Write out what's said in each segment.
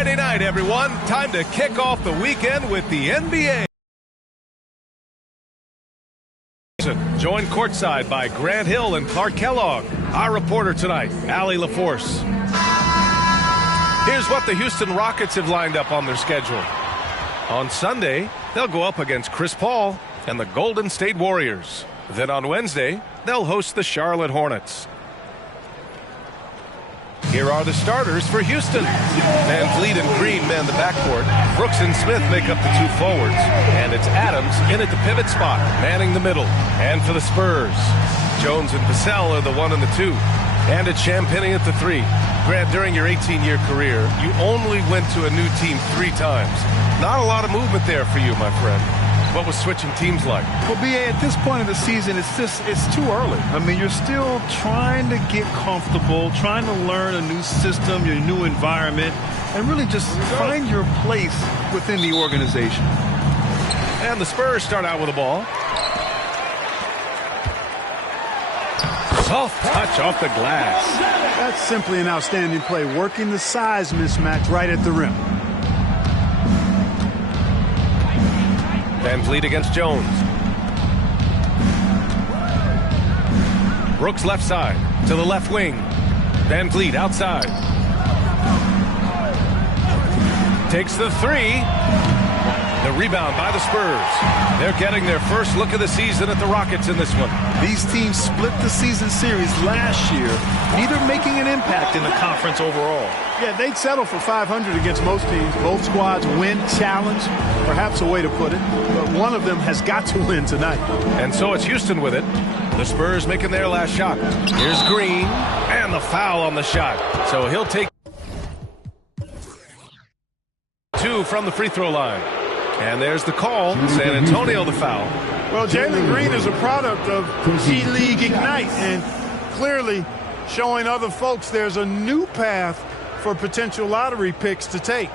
Friday night, everyone. Time to kick off the weekend with the NBA. Joined courtside by Grant Hill and Clark Kellogg. Our reporter tonight, Allie LaForce. Here's what the Houston Rockets have lined up on their schedule. On Sunday, they'll go up against Chris Paul and the Golden State Warriors. Then on Wednesday, they'll host the Charlotte Hornets. Here are the starters for Houston. Van Vliet and Green man the backcourt. Brooks and Smith make up the two forwards. And it's Adams in at the pivot spot, manning the middle. And for the Spurs, Jones and Vassell are the 1 and the 2. And it's Champagnie at the 3. Grant, during your 18-year career, you only went to a new team 3 times. Not a lot of movement there for you, my friend. What was switching teams like? Well, B.A., at this point in the season, it's too early. I mean, you're still trying to get comfortable, trying to learn a new system, your new environment, and really just find your place within the organization. And the Spurs start out with the ball. Soft touch off the glass. That's simply an outstanding play, working the size mismatch right at the rim. Van Vliet against Jones. Brooks left side to the left wing. Van Vliet outside. Takes the 3. The rebound by the Spurs. They're getting their first look of the season at the Rockets in this one. These teams split the season series last year, neither making an impact in the conference overall. Yeah, they'd settle for 500 against most teams. Both squads win challenge, perhaps a way to put it, but one of them has got to win tonight. And so it's Houston with it. The Spurs making their last shot. Here's Green, and the foul on the shot. So he'll take 2 from the free throw line. And there's the call. San Antonio the foul. Well, Jalen Green is a product of G-League Ignite, and clearly showing other folks there's a new path for potential lottery picks to take.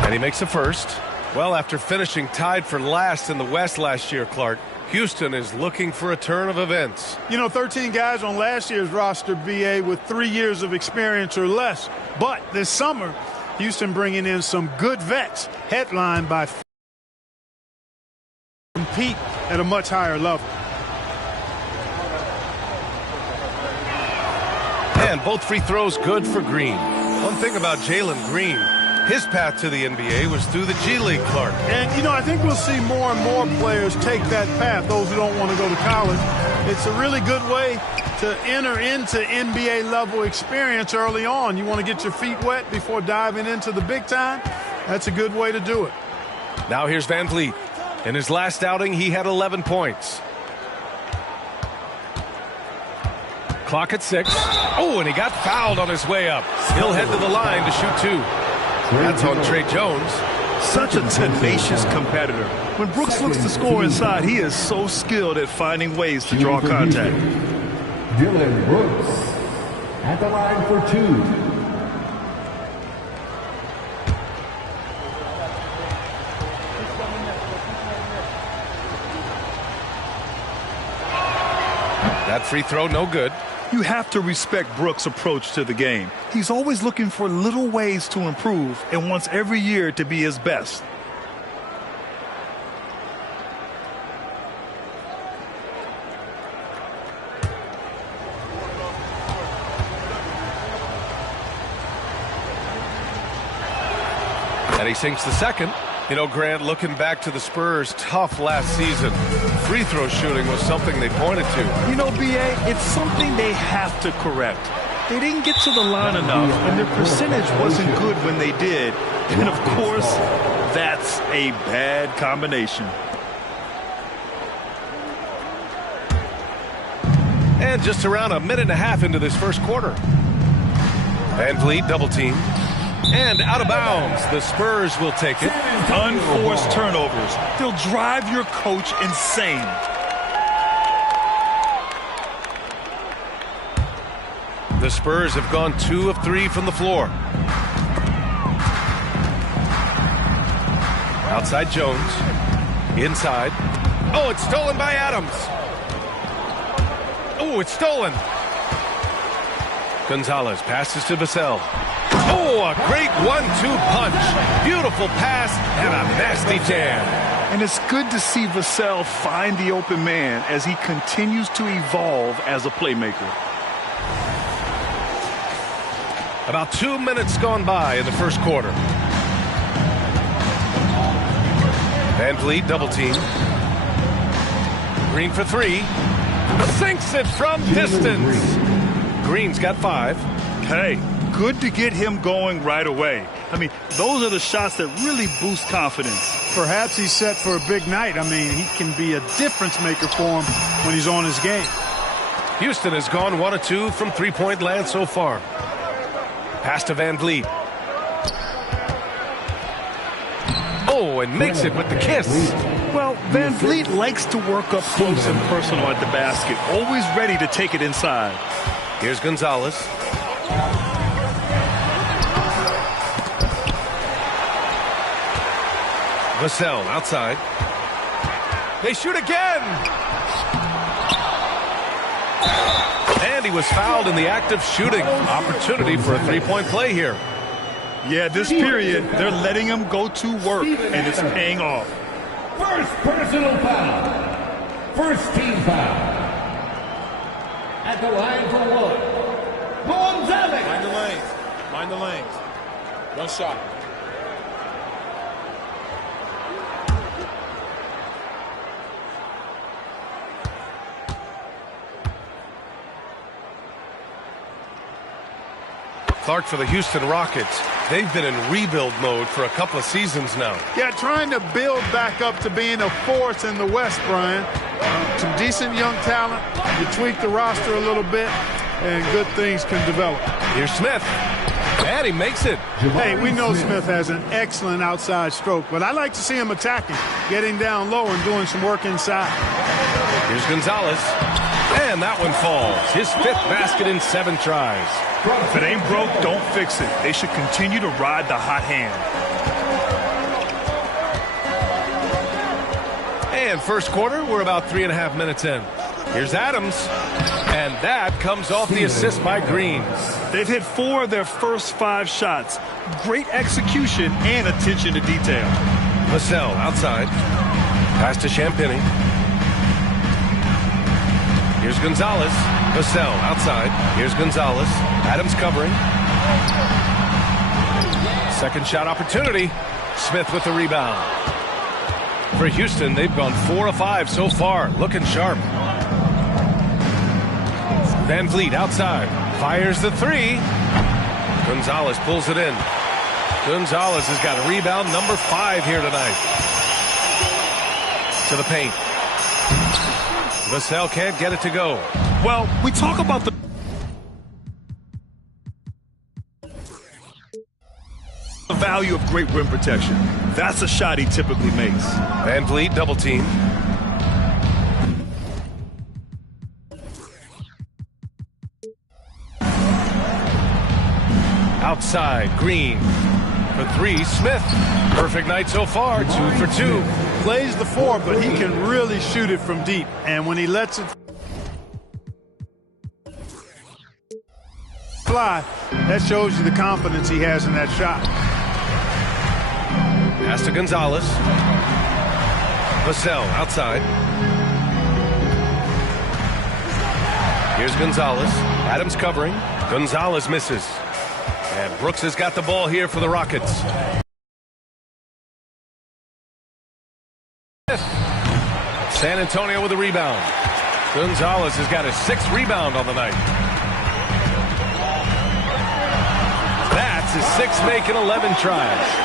And he makes the first. Well, after finishing tied for last in the West last year, Clark, Houston is looking for a turn of events. You know, 13 guys on last year's roster, BA, with 3 years of experience or less. But this summer, Houston bringing in some good vets, headlined by compete at a much higher level. And both free throws good for Green. One thing about Jalen Green, his path to the NBA was through the G League, Clark. And, you know, I think we'll see more and more players take that path, those who don't want to go to college. It's a really good way to enter into NBA-level experience early on. You want to get your feet wet before diving into the big time? That's a good way to do it. Now here's Van Vliet. In his last outing, he had 11 points. Clock at 6. Oh, and he got fouled on his way up. He'll head to the line to shoot 2. That's on Trey Jones. Such a tenacious competitor. When Brooks looks to score inside, he is so skilled at finding ways to draw contact. Dylan Brooks at the line for 2. That free throw, no good. You have to respect Brooks' approach to the game. He's always looking for little ways to improve and wants every year to be his best. And he sinks the second. You know, Grant, looking back to the Spurs' tough last season, free throw shooting was something they pointed to. You know, B.A., it's something they have to correct. They didn't get to the line enough, and their percentage wasn't good when they did. And, of course, that's a bad combination. And just around a minute and a half into this first quarter. Van Vliet double team. And out of bounds. The Spurs will take it. Unforced turnovers. They'll drive your coach insane. The Spurs have gone 2 of 3 from the floor. Outside Jones. Inside. Oh, it's stolen by Adams. Oh, it's stolen. Gonzalez passes to Vassell. Oh, a great 1-2 punch. Beautiful pass and a nasty jam. And it's good to see Vassell find the open man as he continues to evolve as a playmaker. About 2 minutes gone by in the first quarter. Van Vliet double team. Green for 3. Sinks it from distance. Green's got 5. Hey, good to get him going right away. I mean, those are the shots that really boost confidence. Perhaps he's set for a big night. I mean, he can be a difference maker for him when he's on his game. Houston has gone 1 of 2 from three-point land so far. Pass to Van Vliet. Oh, and makes it with the kiss. Well, Van Vliet likes to work up close and personal at the basket, always ready to take it inside. Here's Gonzalez. Vassell outside. They shoot again. And he was fouled in the act of shooting. Opportunity for a three-point play here. Yeah, this period, they're letting him go to work, and it's paying off. First personal foul. First team foul. At the line for 1. Gonzalez. Mind the lanes. Mind the lanes. One shot. Clark for the Houston Rockets. They've been in rebuild mode for a couple of seasons now. Yeah, trying to build back up to being a force in the West, Brian. Some decent young talent. You tweak the roster a little bit, and good things can develop. Here's Smith. And he makes it. Hey, we know Smith has an excellent outside stroke, but I like to see him attacking, getting down low and doing some work inside. Here's Gonzalez. And that one falls. His 5th basket in 7 tries. If it ain't broke, don't fix it. They should continue to ride the hot hand. And first quarter, we're about 3.5 minutes in. Here's Adams. And that comes off the assist by Green. They've hit 4 of their first 5 shots. Great execution and attention to detail. Vassell outside. Pass to Champagny. Here's Gonzalez. Vassell outside. Here's Gonzalez. Adams covering. Second shot opportunity. Smith with the rebound. For Houston, they've gone 4 of 5 so far. Looking sharp. Van Vliet outside. Fires the 3. Gonzalez pulls it in. Gonzalez has got a rebound number 5 here tonight. To the paint. Vassell can't get it to go. Well, we talk about the value of great rim protection. That's a shot he typically makes. Van Vliet double team. Outside, Green. For 3, Smith. Perfect night so far, 2 for 2. Plays the 4, but he can really shoot it from deep. And when he lets it fly, that shows you the confidence he has in that shot. Pass to Gonzalez. Vassell outside. Here's Gonzalez. Adams covering. Gonzalez misses. And Brooks has got the ball here for the Rockets. San Antonio with a rebound. Gonzalez has got his 6th rebound on the night. That's his 6th make in 11 tries.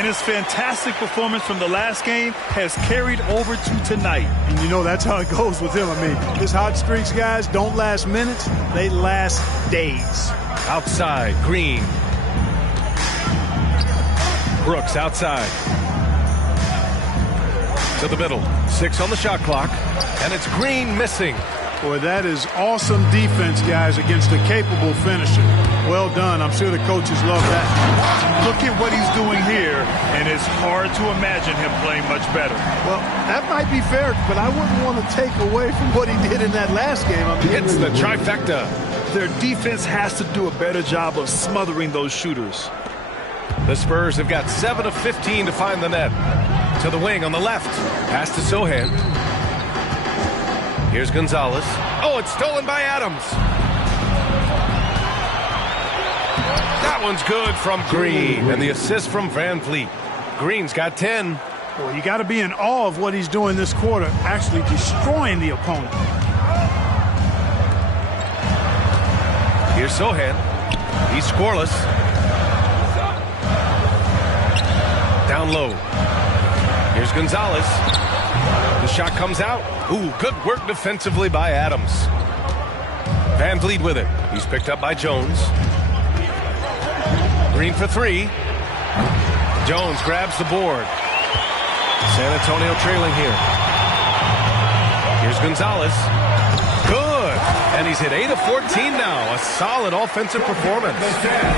And his fantastic performance from the last game has carried over to tonight. And you know that's how it goes with him. I mean, his hot streaks, guys, don't last minutes. They last days. Outside, Green. Brooks outside. To the middle. 6 on the shot clock. And it's Green missing. Boy, that is awesome defense, guys, against a capable finisher. Well done. I'm sure the coaches love that. Look at what he's doing here, and it's hard to imagine him playing much better. Well, that might be fair, but I wouldn't want to take away from what he did in that last game. It's the trifecta. Their defense has to do a better job of smothering those shooters. The Spurs have got 7 of 15 to find the net. To the wing on the left. Pass to Sohan. Here's Gonzalez. Oh, it's stolen by Adams. That one's good from Green. And the assist from Van Vliet. Green's got 10. Boy, you got to be in awe of what he's doing this quarter, actually destroying the opponent. Here's Sohan. He's scoreless. Down low. Here's Gonzalez. The shot comes out. Ooh, good work defensively by Adams. Van Vliet with it. He's picked up by Jones. Green for 3. Jones grabs the board. San Antonio trailing here. Here's Gonzalez. Good. And he's hit 8 of 14 now. A solid offensive performance.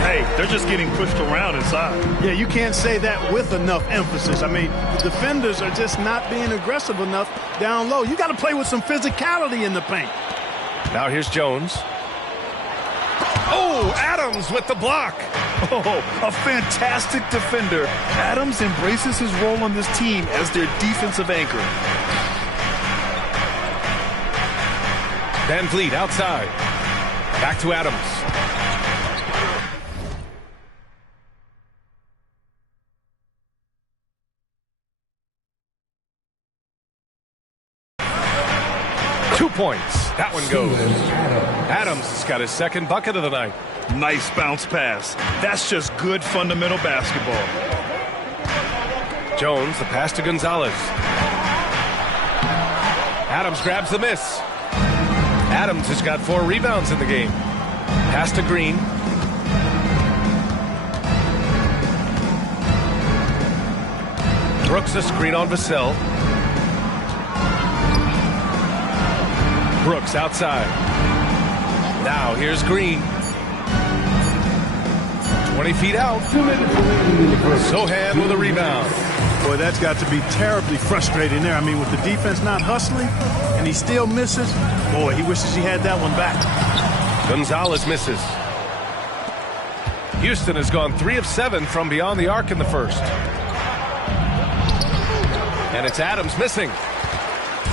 Hey, they're just getting pushed around inside. Yeah, you can't say that with enough emphasis. I mean, the defenders are just not being aggressive enough down low. You got to play with some physicality in the paint. Now here's Jones. Oh, Adams with the block. Oh, a fantastic defender. Adams embraces his role on this team as their defensive anchor. Van Vliet outside. Back to Adams. Two points. That one goes. Adams has got his second bucket of the night. Nice bounce pass. That's just good fundamental basketball. Jones, the pass to Gonzalez. Adams grabs the miss. Adams has got 4 rebounds in the game. Pass to Green. Brooks a screen on Vassell. Brooks outside. Now here's Green. 20 feet out. Sohan with a rebound. Boy, that's got to be terribly frustrating there. I mean, with the defense not hustling and he still misses, boy, he wishes he had that one back. Gonzalez misses. Houston has gone 3 of 7 from beyond the arc in the first. And it's Adams missing.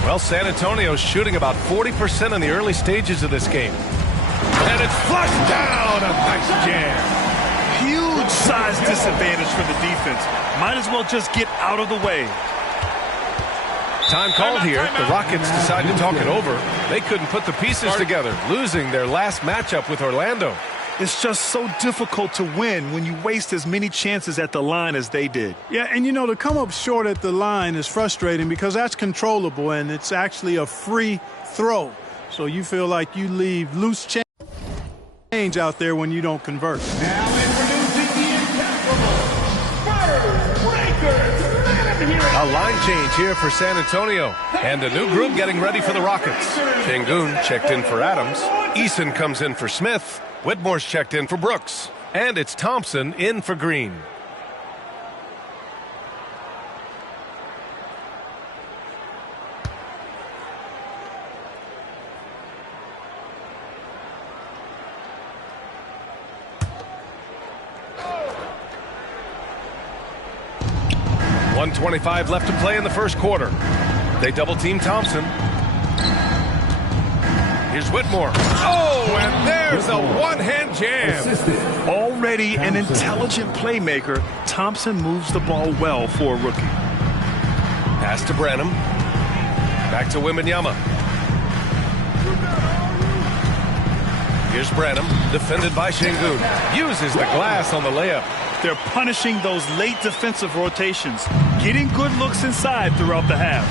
Well, San Antonio's shooting about 40% in the early stages of this game. And it's flushed down. A nice jam. Huge size disadvantage for the defense. Might as well just get out of the way. Time called here. The Rockets decide to talk it over. They couldn't put the pieces together, losing their last matchup with Orlando. It's just so difficult to win when you waste as many chances at the line as they did. Yeah, and you know, to come up short at the line is frustrating because that's controllable and it's actually a free throw. So you feel like you leave loose change out there when you don't convert. Now introducing the incomparable Spurs Breakers. A line change here for San Antonio. And a new group getting ready for the Rockets. Sengun checked in for Adams. Eason comes in for Smith. Whitmore's checked in for Brooks. And it's Thompson in for Green. .125 left to play in the first quarter. They double-team Thompson. Here's Whitmore. Oh, and there's a one-hand jam. Already an intelligent playmaker, Thompson moves the ball well for a rookie. Pass to Branham. Back to Wembanyama. Here's Branham, defended by Sengun. Uses the glass on the layup. They're punishing those late defensive rotations, getting good looks inside throughout the half.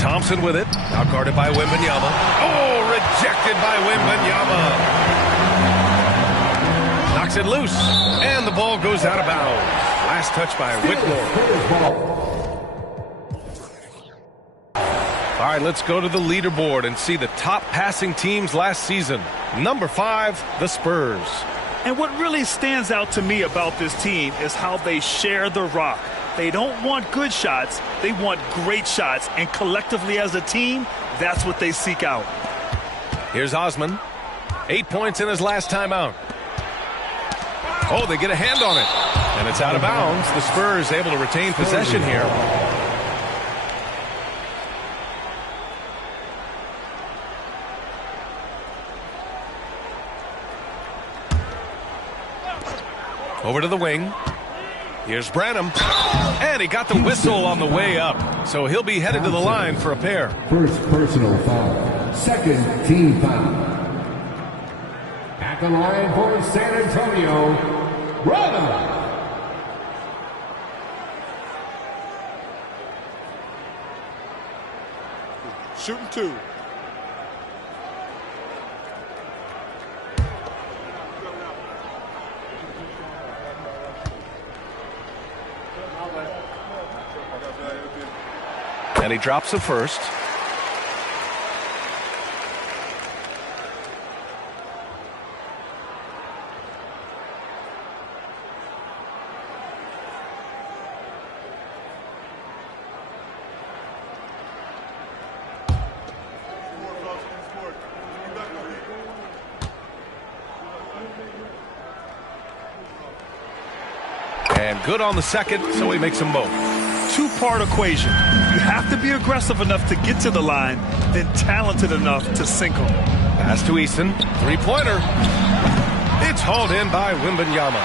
Thompson with it, now guarded by Wembanyama. Oh, rejected by Wembanyama. Knocks it loose, and the ball goes out of bounds. Last touch by Whitmore. All right, let's go to the leaderboard and see the top passing teams last season. Number 5, the Spurs. And what really stands out to me about this team is how they share the rock. They don't want good shots, they want great shots. And collectively as a team, that's what they seek out. Here's Osman. 8 points in his last time out. Oh, they get a hand on it. And it's out of bounds. The Spurs able to retain possession here. Over to the wing. Here's Branham. And he got the whistle on the way up. So he'll be headed to the line for a pair. First personal foul. Second team foul. At the line for San Antonio, Branham. Shooting 2. And he drops the first. And good on the second, so he makes them both. Two-part equation. You have to be aggressive enough to get to the line, then talented enough to sink them. Pass to Eason. Three-pointer. It's hauled in by Wembanyama.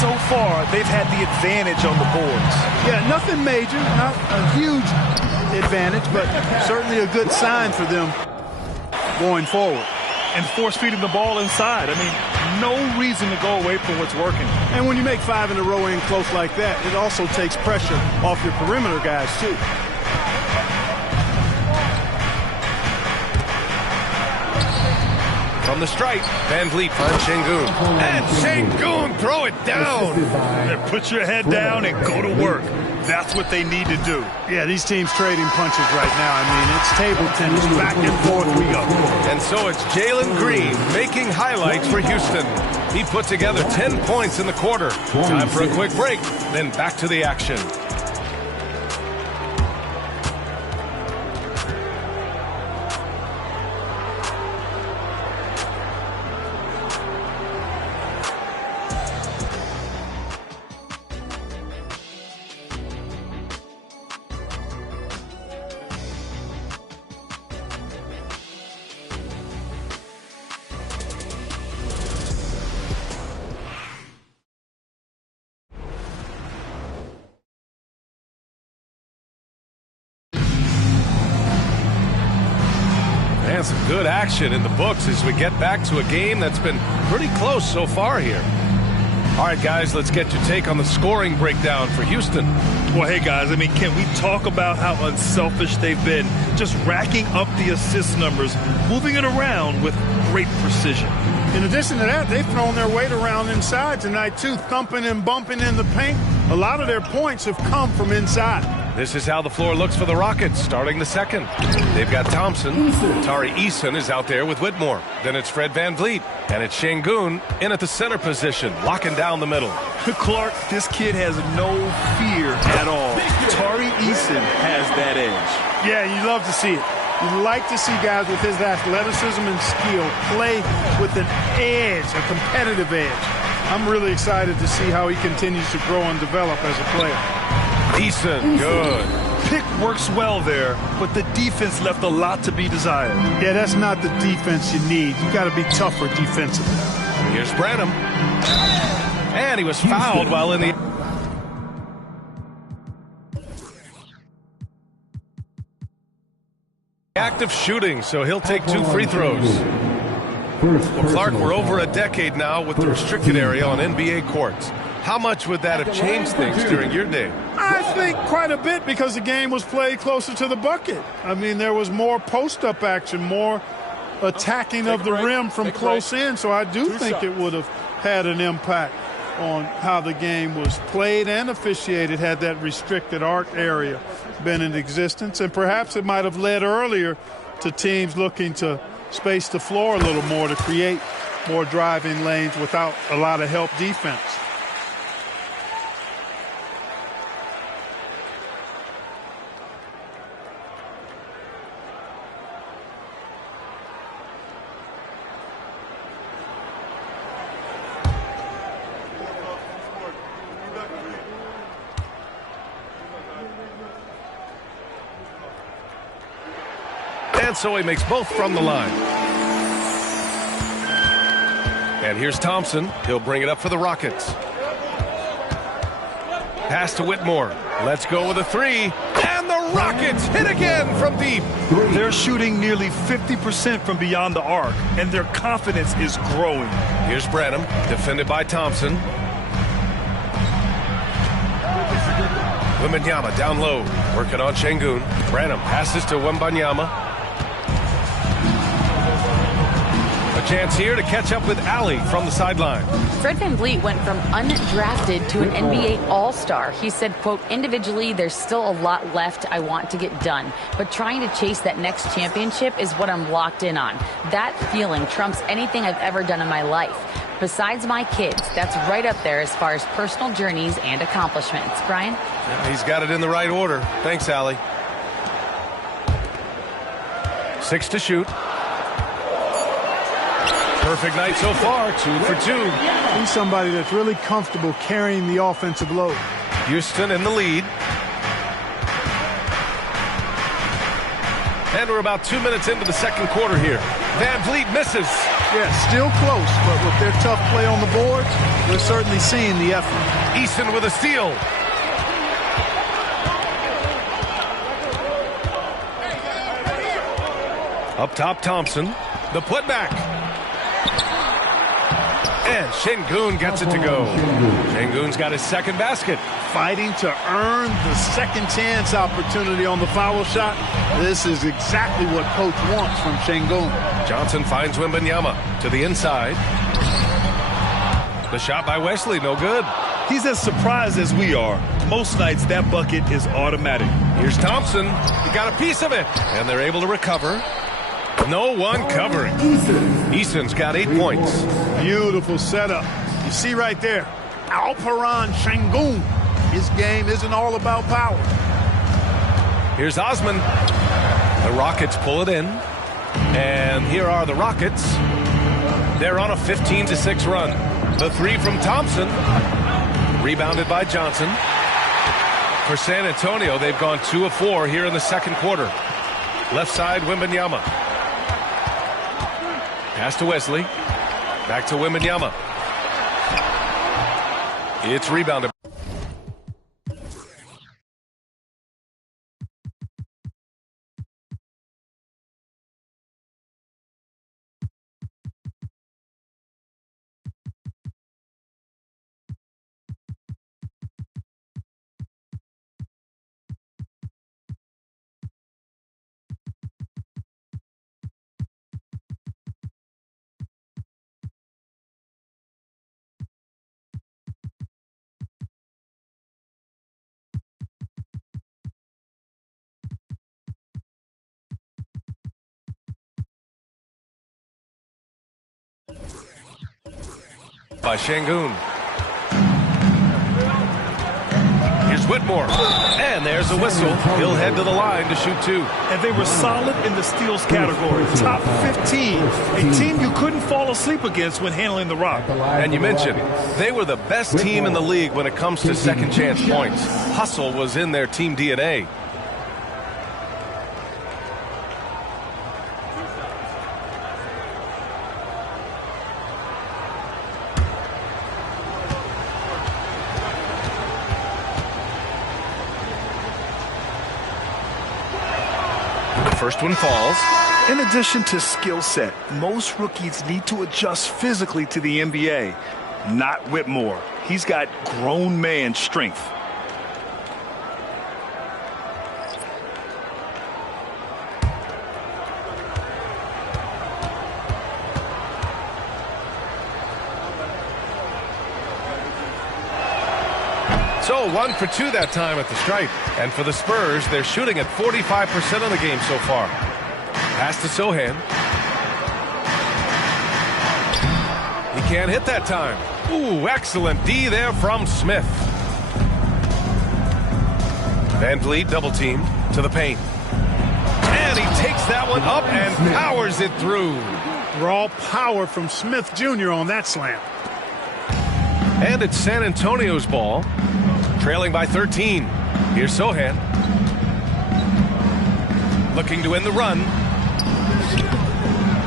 So far, they've had the advantage on the boards. Yeah, nothing major, not a huge advantage, but certainly a good sign for them going forward. And force-feeding the ball inside. I mean, no reason to go away from what's working. And when you make 5 in a row in close like that, it also takes pressure off your perimeter guys, too. From the stripe, Van Vliet finds Şengün. And Şengün throw it down. Put your head down and go to work. That's what they need to do. Yeah, these teams trading punches right now. I mean, it's table tennis. Back and forth we go. And so it's Jalen Green making highlights for Houston. He put together 10 points in the quarter. Time for a quick break, then back to the action. And some good action in the books as we get back to a game that's been pretty close so far here. All right, guys, let's get your take on the scoring breakdown for Houston. Well, hey, guys, I mean, can we talk about how unselfish they've been? Just racking up the assist numbers, moving it around with great precision. In addition to that, they've thrown their weight around inside tonight, too, thumping and bumping in the paint. A lot of their points have come from inside. This is how the floor looks for the Rockets starting the second. They've got Thompson. Tari Eason is out there with Whitmore. Then it's Fred Van Vliet. And it's Şengün in at the center position, locking down the middle. Clark, this kid has no fear at all. Tari Eason has that edge. Yeah, you love to see it. You like to see guys with his athleticism and skill play with an edge, a competitive edge. I'm really excited to see how he continues to grow and develop as a player. Eason, good. Pick works well there, but the defense left a lot to be desired. Yeah, that's not the defense you need. You got to be tougher defensively. Here's Branham. And he was fouled while in the... act of shooting, so he'll take 2 free throws. Well, Clark, we're over a decade now with the restricted area on NBA courts. How much would that have changed things during your day? I think quite a bit because the game was played closer to the bucket. I mean, there was more post-up action, more attacking of the rim from close in, so I do think it would have had an impact on how the game was played and officiated had that restricted arc area been in existence. And perhaps it might have led earlier to teams looking to space the floor a little more to create more driving lanes without a lot of help defense. And so he makes both from the line. And here's Thompson. He'll bring it up for the Rockets. Pass to Whitmore. Let's go with a three. And the Rockets hit again from deep. They're shooting nearly 50% from beyond the arc, and their confidence is growing. Here's Branham, defended by Thompson. Wembanyama down low, working on Şengün. Branham passes to Wembanyama. A chance here to catch up with Ali from the sideline. Fred VanVleet went from undrafted to an NBA All-Star. He said, quote, individually, there's still a lot left I want to get done, but trying to chase that next championship is what I'm locked in on. That feeling trumps anything I've ever done in my life. Besides my kids, that's right up there as far as personal journeys and accomplishments. Brian? Yeah, he's got it in the right order. Thanks, Ali. 6 to shoot. Perfect night so far, 2 for 2. He's somebody that's really comfortable carrying the offensive load. Houston in the lead. And we're about 2 minutes into the second quarter here. VanVleet misses. Yeah, still close, but with their tough play on the boards, we're certainly seeing the effort. Easton with a steal. Up top, Thompson. The putback. And Şengün gets it to go. Şengün's got his second basket. Fighting to earn the second chance opportunity on the foul shot. This is exactly what coach wants from Şengün. Johnson finds Wembanyama to the inside. The shot by Wesley, no good. He's as surprised as we are. Most nights, that bucket is automatic. Here's Thompson. He got a piece of it. And they're able to recover. No one covering. Easton's got 8 points. Beautiful setup. You see right there, Alperen Şengün. His game isn't all about power. Here's Osman. The Rockets pull it in. And here are the Rockets. They're on a 15-6 run. The three from Thompson. Rebounded by Johnson. For San Antonio, they've gone 2 of 4 here in the second quarter. Left side, Wembanyama. Pass to Wesley. Back to Wembanyama. It's rebounded. By Şengün. Here's Whitmore. And there's a whistle. He'll head to the line to shoot 2. And they were solid in the steals category. Top 15. A team you couldn't fall asleep against when handling the rock. And you mentioned, they were the best team in the league when it comes to second chance points. Hustle was in their team DNA. First one falls, In addition to skill set, most rookies need to adjust physically to the NBA. Not Whitmore. He's got grown man strength. So 1 for 2 that time at the stripe. And for the Spurs, they're shooting at 45% of the game so far. Pass to Sohan. He can't hit that time. Ooh, excellent D there from Smith. Van Vliet double teamed to the paint. And he takes that one up and powers it through. Raw power from Smith Jr. on that slam. And it's San Antonio's ball. Trailing by 13. Here's Sohan. Looking to win the run.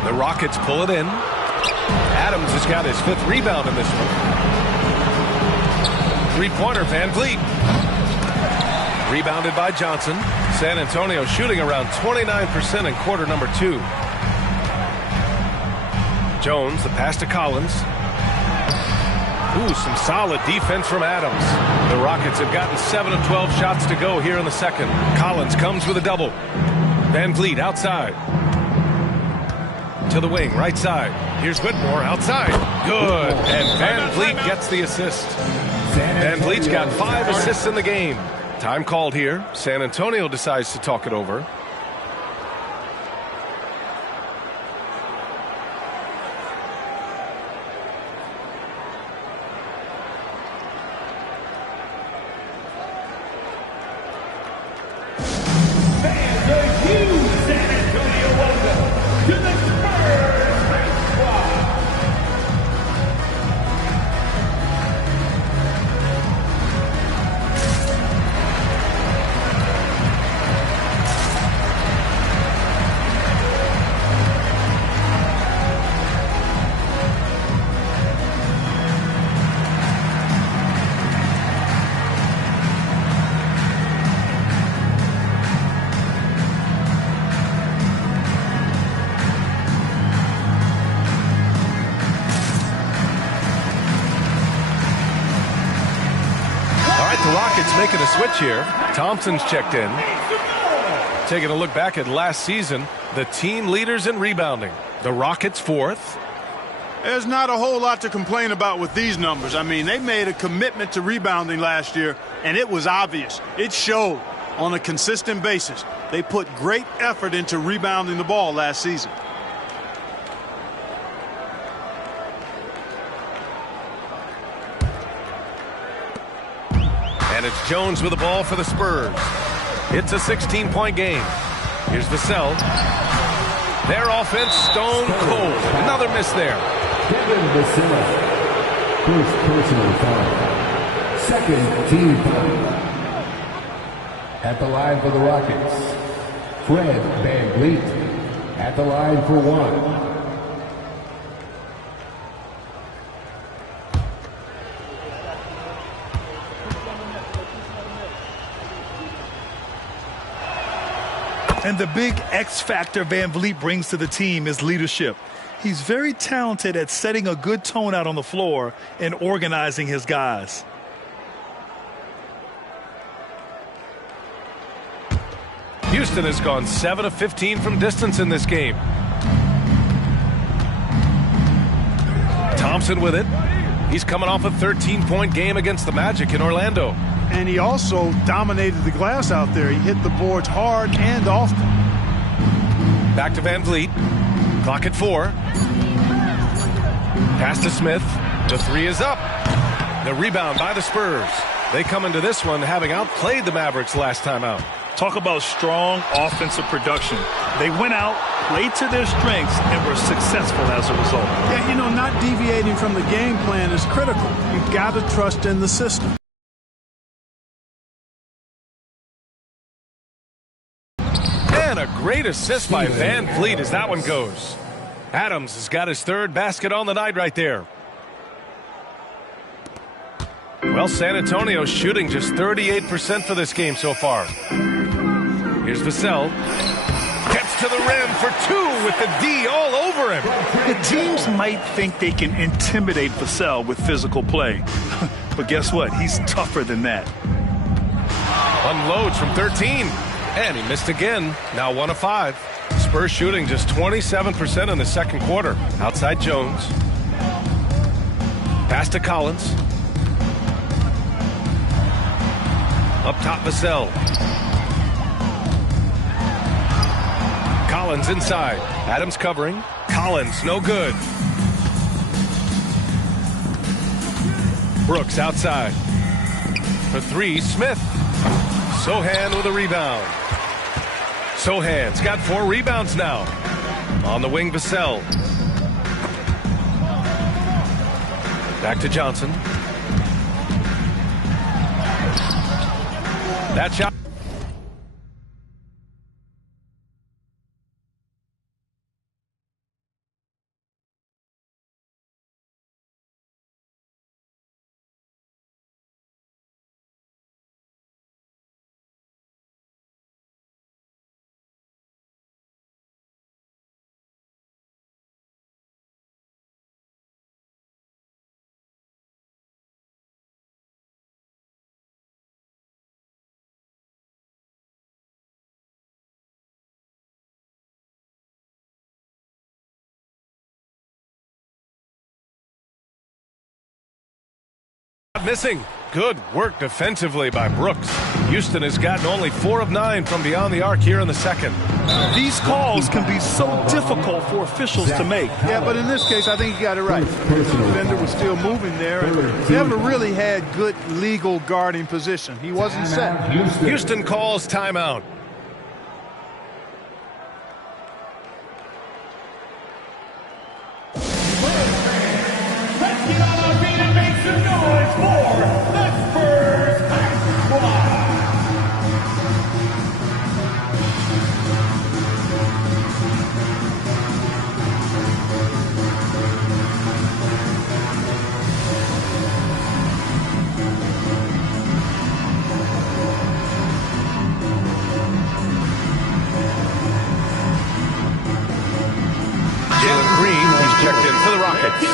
The Rockets pull it in. Adams has got his 5th rebound in this one. Three-pointer, Van Vliet. Rebounded by Johnson. San Antonio shooting around 29% in quarter number 2. Jones, the pass to Collins. Ooh, some solid defense from Adams. The Rockets have gotten 7 of 12 shots to go here in the second. Collins comes with a double. Van Vliet outside. To the wing, right side. Here's Whitmore outside. Good. And Van Vliet gets the assist. Van Vliet's got 5 assists in the game. Time called here. San Antonio decides to talk it over. Making a switch here. Thompson's checked in. Taking a look back at last season, the team leaders in rebounding. The Rockets 4th. There's not a whole lot to complain about with these numbers. I mean, they made a commitment to rebounding last year, and it was obvious. It showed on a consistent basis. They put great effort into rebounding the ball last season. And it's Jones with the ball for the Spurs. It's a 16-point game. Here's Vassell. Their offense stone cold. Another miss there. Devin Vassell. First personal foul. Second team foul. At the line for the Rockets, Fred Van Vliet. At the line for 1. And the big X factor Van Vliet brings to the team is leadership. He's very talented at setting a good tone out on the floor and organizing his guys. Houston has gone 7 of 15 from distance in this game. Thompson with it. He's coming off a 13-point game against the Magic in Orlando. And he also dominated the glass out there. He hit the boards hard and often. Back to Van Vliet. Clock at 4. Pass to Smith. The 3 is up. The rebound by the Spurs. They come into this one having outplayed the Mavericks last time out. Talk about strong offensive production. They went out, played to their strengths, and were successful as a result. Yeah, you know, not deviating from the game plan is critical. You've got to trust in the system. And a great assist by Van Vliet as that one goes. Adams has got his 3rd basket on the night right there. Well, San Antonio's shooting just 38% for this game so far. Here's Vassell. Gets to the rim for two with the D all over him. The teams might think they can intimidate Vassell with physical play. But guess what? He's tougher than that. Unloads from 13. And he missed again. Now 1 of 5. Spurs shooting just 27% in the second quarter. Outside Jones. Pass to Collins. Up top Vassell. Collins inside. Adams covering. Collins, no good. Brooks outside. For 3, Smith. Sohan with a rebound. Sohan's got 4 rebounds now. On the wing, Vassell. Back to Johnson. That shot. Missing. Good work defensively by Brooks. Houston has gotten only 4 of 9 from beyond the arc here in the second. These calls can be so difficult for officials to make. Yeah, but in this case, I think he got it right. The defender was still moving there. Never really had good legal guarding position. He wasn't set. Houston calls timeout. Let's get on our feet and make some noise for the Spurs Squad. Jalen Green, he's checked in for the Rockets.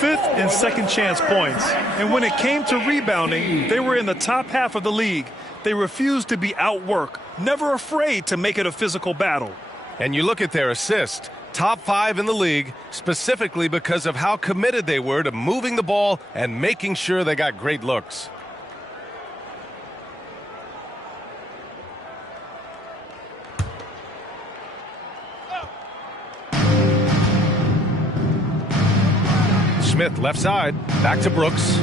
5th and second chance points. And when it came to rebounding, they were in the top half of the league. They refused to be outworked, never afraid to make it a physical battle. And you look at their assist, top 5 in the league, specifically because of how committed they were to moving the ball and making sure they got great looks. Smith left side, back to Brooks.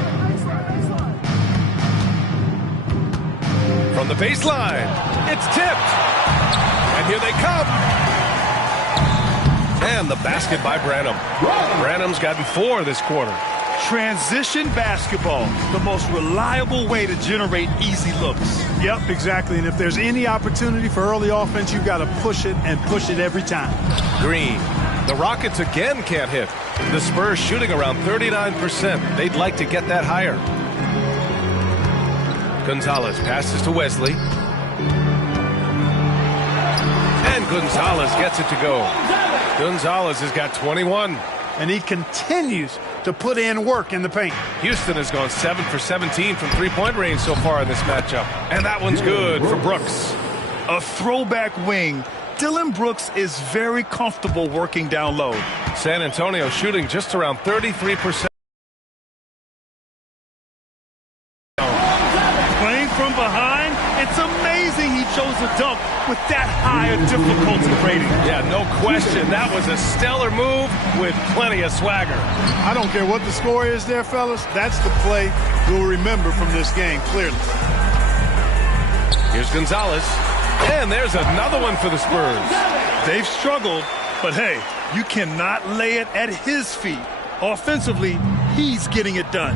From the baseline, it's tipped. And here they come. And the basket by Branham. Branham's gotten 4 this quarter. Transition basketball, the most reliable way to generate easy looks. Yep, exactly. And if there's any opportunity for early offense, you've got to push it and push it every time. Green. The Rockets again can't hit. The Spurs shooting around 39%. They'd like to get that higher. Gonzalez passes to Wesley. And Gonzalez gets it to go. Gonzalez has got 21. And he continues to put in work in the paint. Houston has gone 7 for 17 from three-point range so far in this matchup. And that one's good for Brooks. A throwback wing. Dylan Brooks is very comfortable working down low. San Antonio shooting just around 33%. Playing from behind, it's amazing he chose a dunk with that high a difficulty rating. Yeah, no question. That was a stellar move with plenty of swagger. I don't care what the score is there, fellas. That's the play we'll remember from this game, clearly. Here's Gonzalez. And there's another one for the Spurs. They've struggled, but hey, you cannot lay it at his feet. Offensively, he's getting it done.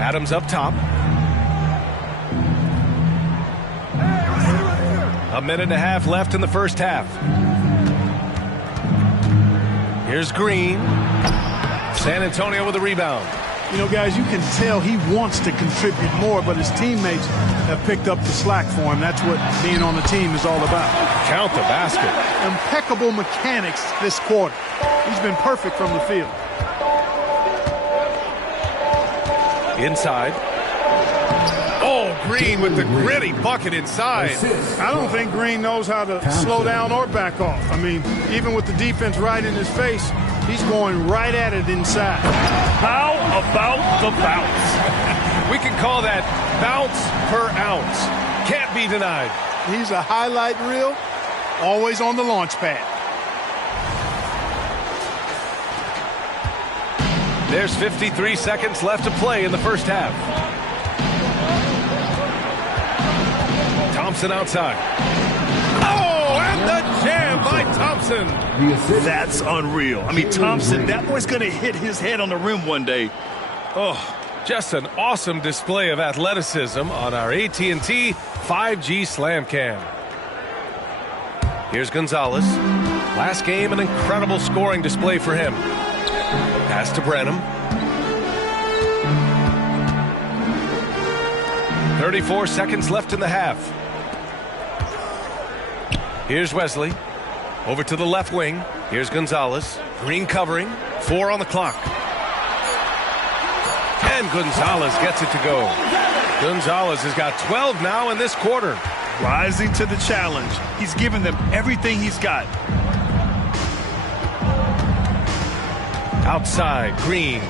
Adams up top. A minute and a half left in the first half. Here's Green. San Antonio with a rebound. You know, guys, you can tell he wants to contribute more, but his teammates have picked up the slack for him. That's what being on the team is all about. Count the basket. Impeccable mechanics this quarter. He's been perfect from the field. Inside. Oh, Green with the gritty bucket inside. I don't think Green knows how to slow down or back off. I mean, even with the defense right in his face, he's going right at it inside. How about the bounce? We can call that bounce per ounce. Can't be denied. He's a highlight reel, always on the launch pad. There's 53 seconds left to play in the first half. Thompson outside. Oh, and the jam by Thompson. That's unreal. I mean, Thompson, that boy's going to hit his head on the rim one day. Oh, just an awesome display of athleticism on our AT&T 5G Slam Cam. Here's Gonzalez. Last game, an incredible scoring display for him. Pass to Branham. 34 seconds left in the half. Here's Wesley. Over to the left wing. Here's Gonzalez. Green covering. 4 on the clock. And Gonzalez gets it to go. Gonzalez has got 12 now in this quarter. Rising to the challenge. He's given them everything he's got. Outside, Green.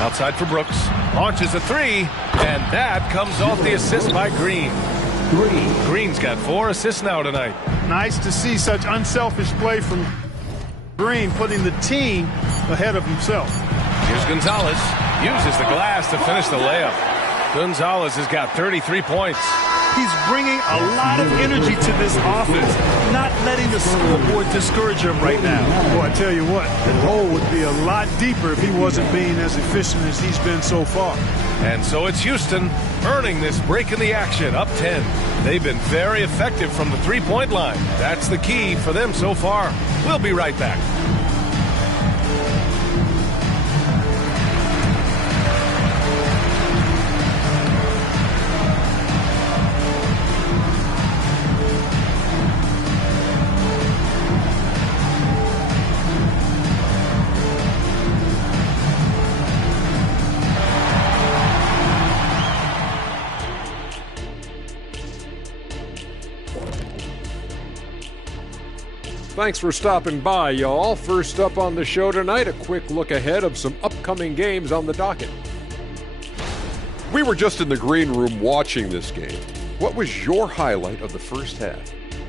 Outside for Brooks. Launches a 3. And that comes off the assist by Green. Green's got 4 assists now tonight. Nice to see such unselfish play from Green, putting the team ahead of himself. Here's Gonzalez. Uses the glass to finish the layup. Gonzalez has got 33 points. He's bringing a lot of energy to this offense, not letting the scoreboard discourage him right now. Boy, I tell you what, the hole would be a lot deeper if he wasn't being as efficient as he's been so far. And so it's Houston earning this break in the action, up 10. They've been very effective from the three-point line. That's the key for them so far. We'll be right back. Thanks for stopping by, y'all. First up on the show tonight, a quick look ahead of some upcoming games on the docket. We were just in the green room watching this game. What was your highlight of the first half?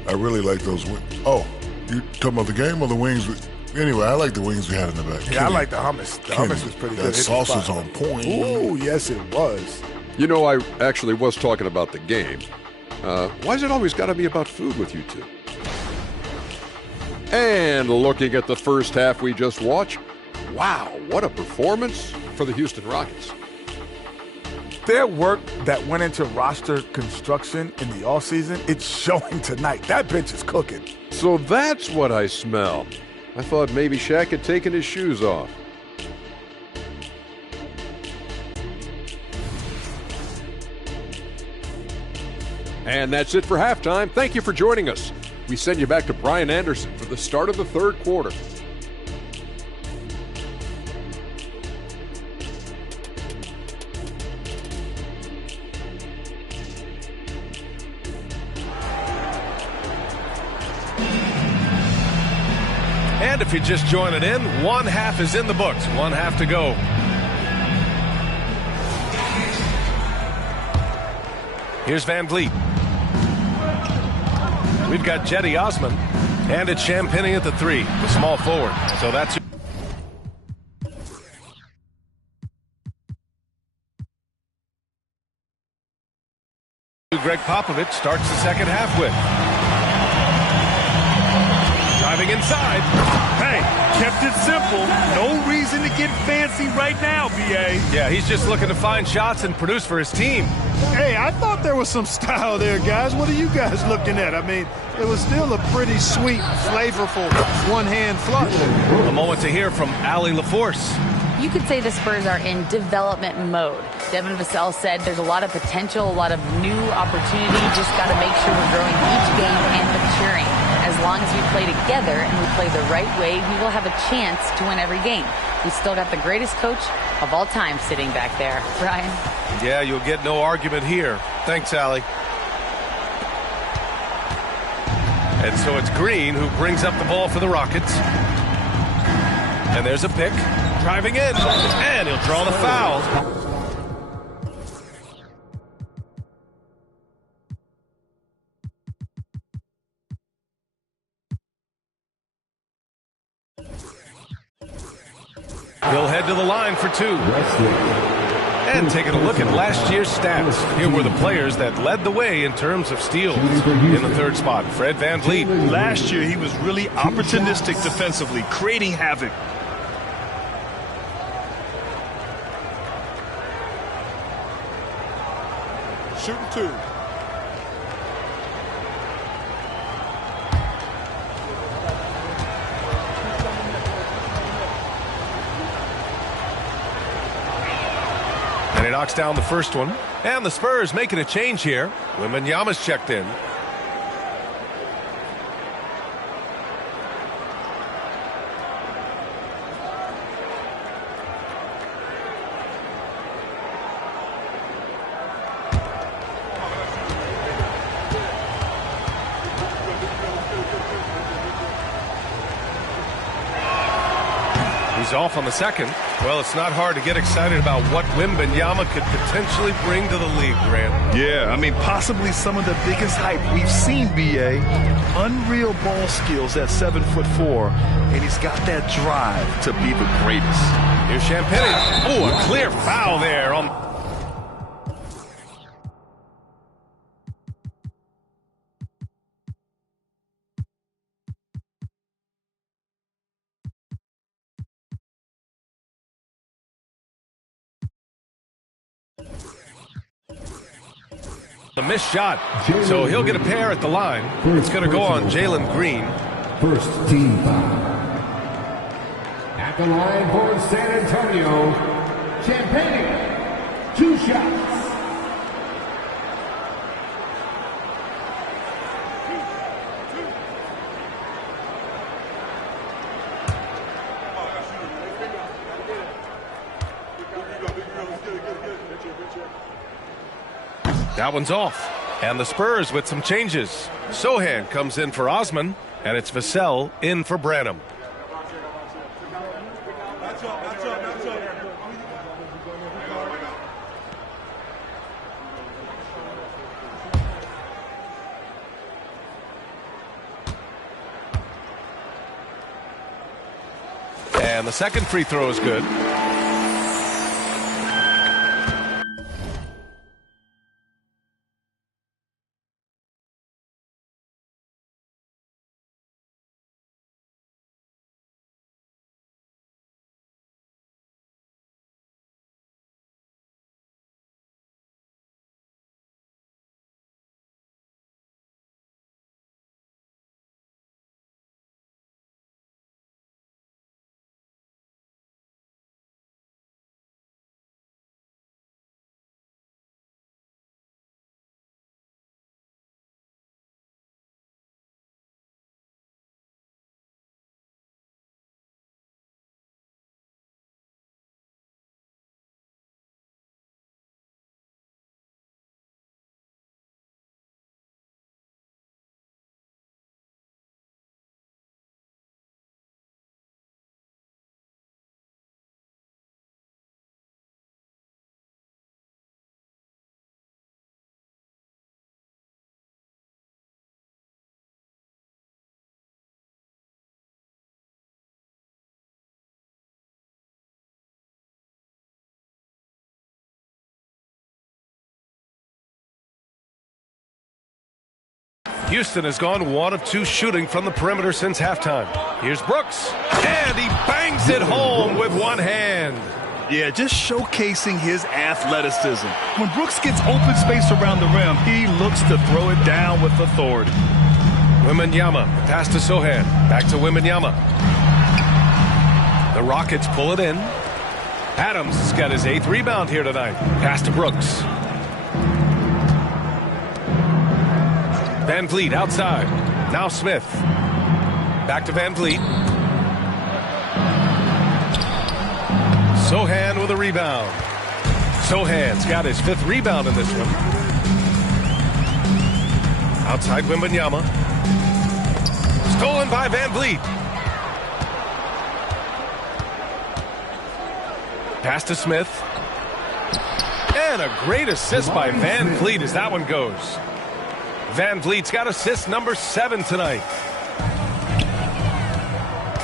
I really like those wings. Oh, you talking about the game or the wings? Anyway, I like the wings we had in the back. Yeah, I like the hummus. The hummus was pretty good. That sauce was on point. Ooh, yes, it was. You know, I actually was talking about the game. Why's it always got to be about food with you two? And looking at the first half we just watched, wow, what a performance for the Houston Rockets. Their work that went into roster construction in the offseason, it's showing tonight. That bench is cooking. So that's what I smell. I thought maybe Shaq had taken his shoes off. And that's it for halftime. Thank you for joining us. We send you back to Brian Anderson for the start of the third quarter. And if you're just joining in, one half is in the books. One half to go. Here's Van Vliet. We've got Jetty Osman, and it's Champagny at the 3, the small forward. So that's Greg Popovich starts the second half with. Driving inside. Hey, kept it simple. No reason to get fancy right now, B.A. Yeah, he's just looking to find shots and produce for his team. Hey, I thought there was some style there, guys. What are you guys looking at? I mean, it was still a pretty sweet, flavorful one-hand flush. A moment to hear from Allie LaForce. You could say the Spurs are in development mode. Devin Vassell said there's a lot of potential, a lot of new opportunity. Just got to make sure we're growing each game and maturing. As long as we play together and we play the right way, we will have a chance to win every game. We still got the greatest coach of all time sitting back there. Brian? Yeah, you'll get no argument here. Thanks, Allie. And so it's Green who brings up the ball for the Rockets. And there's a pick. Driving in. And he'll draw the foul. He'll head to the line for two. And taking a look at last year's stats, here were the players that led the way in terms of steals. In the third spot, Fred VanVleet. Last year, he was really opportunistic defensively, creating havoc. Shooting two. And he knocks down the first one. And the Spurs making a change here. Wembanyama's checked in. He's off on the second. Well, it's not hard to get excited about what Wembanyama could potentially bring to the league, Grant. Yeah, I mean, possibly some of the biggest hype we've seen, B.A. Unreal ball skills at 7'4", and he's got that drive to be the greatest. Here's Champagnie. Oh, a clear foul there on... The missed shot, so he'll get a pair at the line. It's going to go on Jalen Green. First team foul. At the line for San Antonio, Champagnie. 2 shots. That one's off. And the Spurs with some changes. Sohan comes in for Osman, and it's Vassell in for Branham. And the second free throw is good. Houston has gone 1 of 2 shooting from the perimeter since halftime. Here's Brooks, and he bangs it home with one hand. Yeah, just showcasing his athleticism. When Brooks gets open space around the rim, he looks to throw it down with authority. Wembanyama, pass to Sohan, back to Wembanyama. The Rockets pull it in. Adams has got his 8th rebound here tonight. Pass to Brooks. Van Vliet outside. Now Smith. Back to Van Vliet. Sohan with a rebound. Sohan's got his 5th rebound in this one. Outside Wembanyama. Stolen by Van Vliet. Pass to Smith. And a great assist by Van Vliet as that one goes. Van Vliet's got assist number 7 tonight.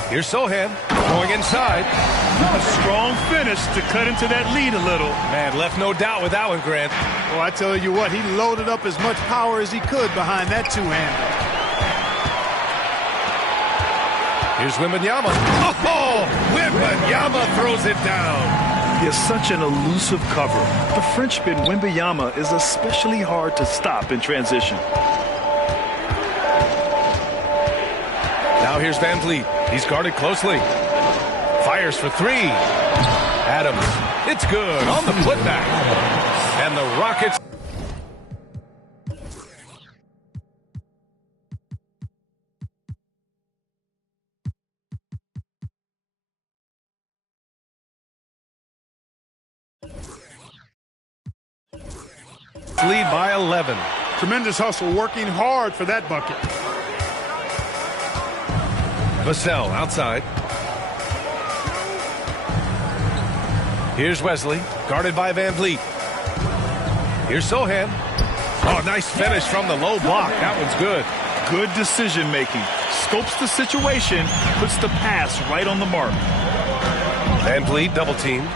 Here's Sohan going inside. A strong finish to cut into that lead a little. Man, left no doubt with that one, Grant. Well, I tell you what, he loaded up as much power as he could behind that two-hander. Here's Wembanyama. Oh, Wembanyama throws it down. He is such an elusive cover. The Frenchman Wembanyama is especially hard to stop in transition. Now here's Van Vliet. He's guarded closely. Fires for 3. Adams. It's good on the putback. And the Rockets. Lead by 11. Tremendous hustle, working hard for that bucket. Vassell outside. Here's Wesley, guarded by Van Vliet. Here's Sohan. Oh, nice finish from the low block. That one's good. Good decision making. Scopes the situation, puts the pass right on the mark. Van Vliet double teamed.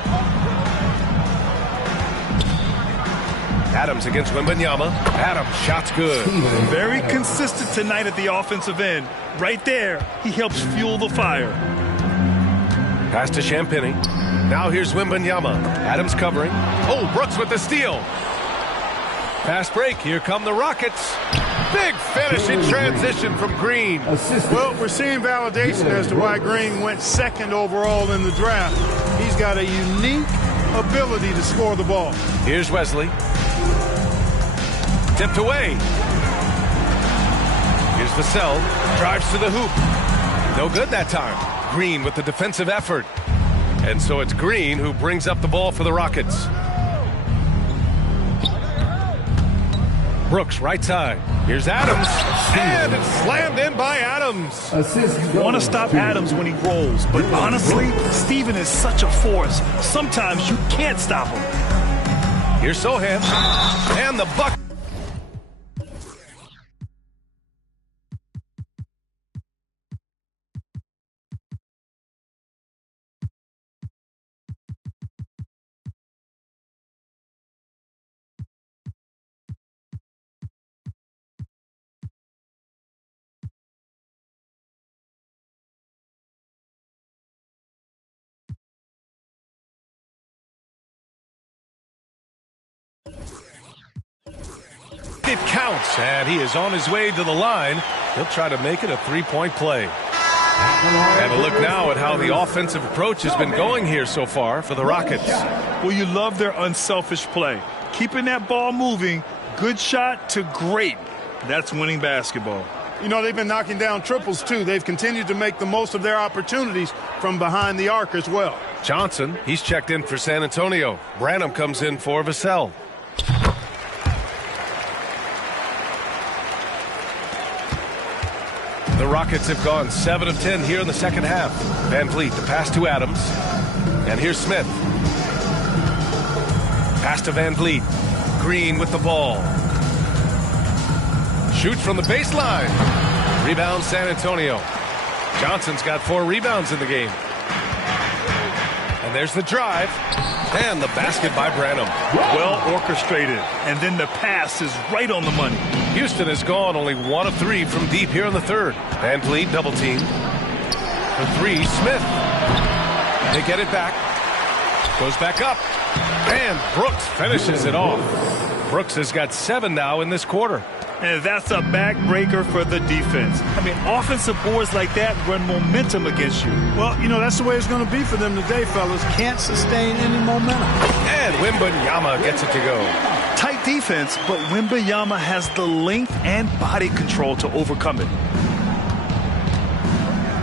Adams against Wembanyama. Adams, shot's good. Very consistent tonight at the offensive end. Right there, he helps fuel the fire. Pass to Champagny. Now here's Wembanyama. Adams covering. Oh, Brooks with the steal. Fast break. Here come the Rockets. Big finish in transition from Green. Well, we're seeing validation as to why Green went 2nd overall in the draft. He's got a unique ability to score the ball. Here's Wesley. Tipped away. Here's Vassell. Drives to the hoop. No good that time. Green with the defensive effort. And so it's Green who brings up the ball for the Rockets. Brooks, right side. Here's Adams. And it's slammed in by Adams. You want to stop Adams when he rolls, but honestly, Steven is such a force. Sometimes you can't stop him. Here's Sohan. And the bucket. It counts, and he is on his way to the line. He'll try to make it a 3-point play. And a look now at how the offensive approach has been going here so far for the Rockets. Well, you love their unselfish play. Keeping that ball moving, good shot to great. That's winning basketball. You know, they've been knocking down triples, too. They've continued to make the most of their opportunities from behind the arc as well. Johnson, he's checked in for San Antonio. Branham comes in for Vassell. The Rockets have gone 7 of 10 here in the second half. Van Vliet, the pass to Adams. And here's Smith. Pass to Van Vliet. Green with the ball. Shoots from the baseline. Rebound San Antonio. Johnson's got 4 rebounds in the game. And there's the drive. And the basket by Branham. Well orchestrated. And then the pass is right on the money. Houston has gone only 1 of 3 from deep here in the third. Van Vliet double team. For 3, Smith. They get it back. Goes back up. And Brooks finishes it off. Brooks has got 7 now in this quarter. And that's a backbreaker for the defense. I mean, offensive boards like that run momentum against you. Well, you know, that's the way it's going to be for them today, fellas. Can't sustain any momentum. And Wembanyama gets it to go. Tight defense, but Wembanyama has the length and body control to overcome it.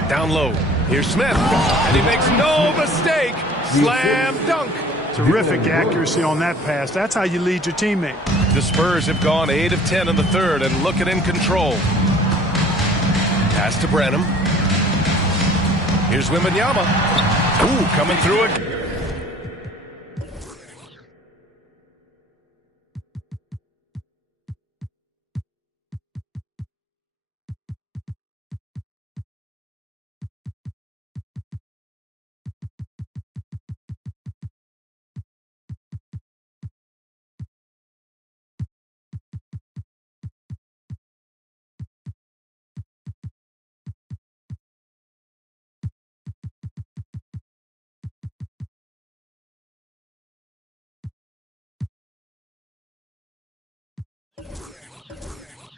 Down low. Here's Smith. And he makes no mistake. Slam dunk. Terrific accuracy on that pass. That's how you lead your teammate. The Spurs have gone 8 of 10 in the third and looking in control. Pass to Branham. Here's Wembanyama. Ooh, coming through it.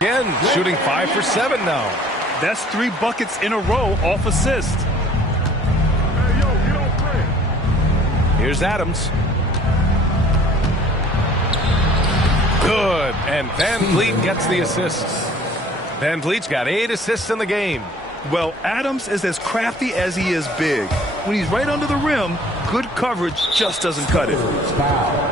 Again, shooting 5 for 7 now. That's 3 buckets in a row off assist. Here's Adams. Good. And Van Vliet gets the assist. Van Vliet's got 8 assists in the game. Well, Adams is as crafty as he is big. When he's right under the rim, good coverage just doesn't cut it. Foul.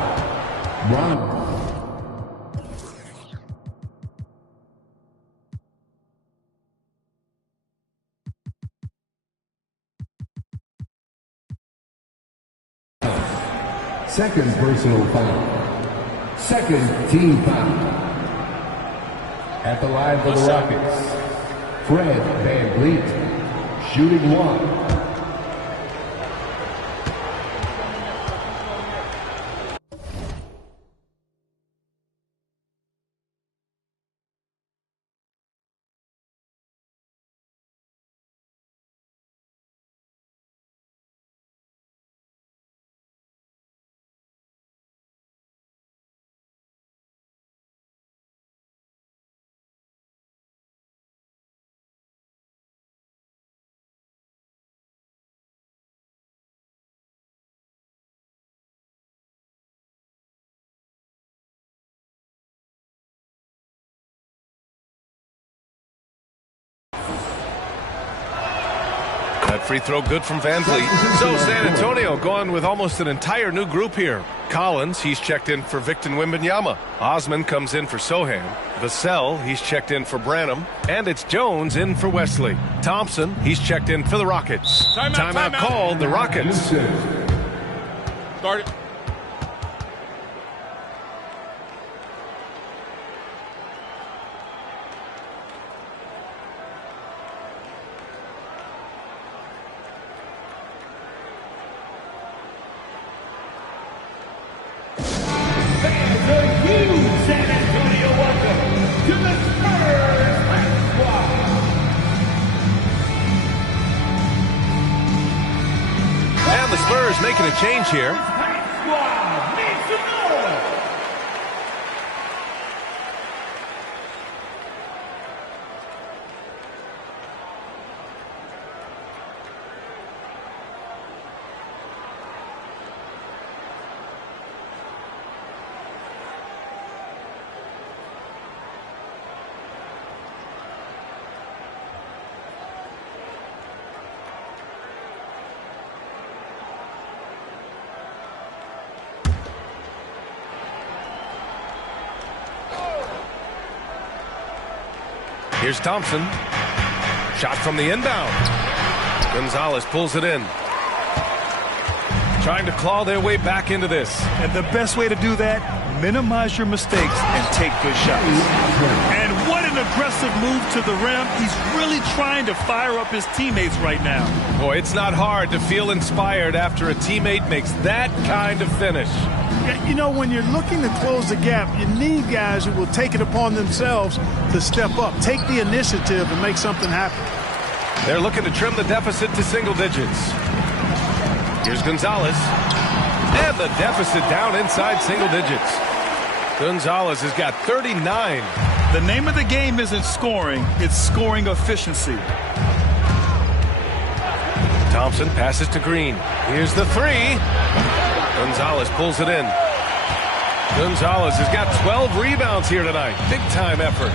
Second personal foul. Second team foul. At the line for the Rockets, Fred Van Vliet, shooting 1. That free throw good from Van Vliet. So San Antonio going with almost an entire new group here. Collins, he's checked in for Victor Wembanyama. Osman comes in for Sohan. Vassell, he's checked in for Branham. And it's Jones in for Wesley. Thompson, he's checked in for the Rockets. Timeout called, the Rockets. Start it. San Antonio, welcome to the Spurs Practice Squad. And the Spurs making a change here. Practice Squad, make some noise. Here's Thompson. Shot from the inbound. Gonzalez pulls it in. Trying to claw their way back into this. And the best way to do that, minimize your mistakes and take good shots. And what an aggressive move to the rim. He's really trying to fire up his teammates right now. Boy, it's not hard to feel inspired after a teammate makes that kind of finish. You know, when you're looking to close the gap, you need guys who will take it upon themselves to step up, take the initiative, and make something happen. They're looking to trim the deficit to single digits. Here's Gonzalez. And the deficit down inside single digits. Gonzalez has got 39. The name of the game isn't scoring, it's scoring efficiency. Thompson passes to Green. Here's the three. Gonzalez pulls it in. Gonzalez has got 12 rebounds here tonight. Big time effort.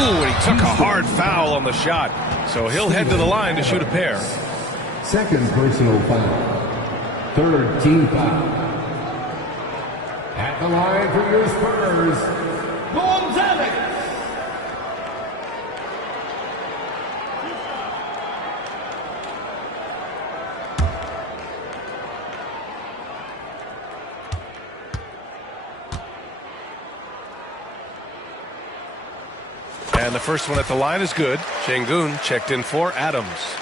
Ooh, and he took a hard foul on the shot. So he'll head to the line to shoot a pair. Second personal foul. Third team foul. At the line for your Spurs, Gonzalez. And the first one at the line is good. Şengün checked in for Adams.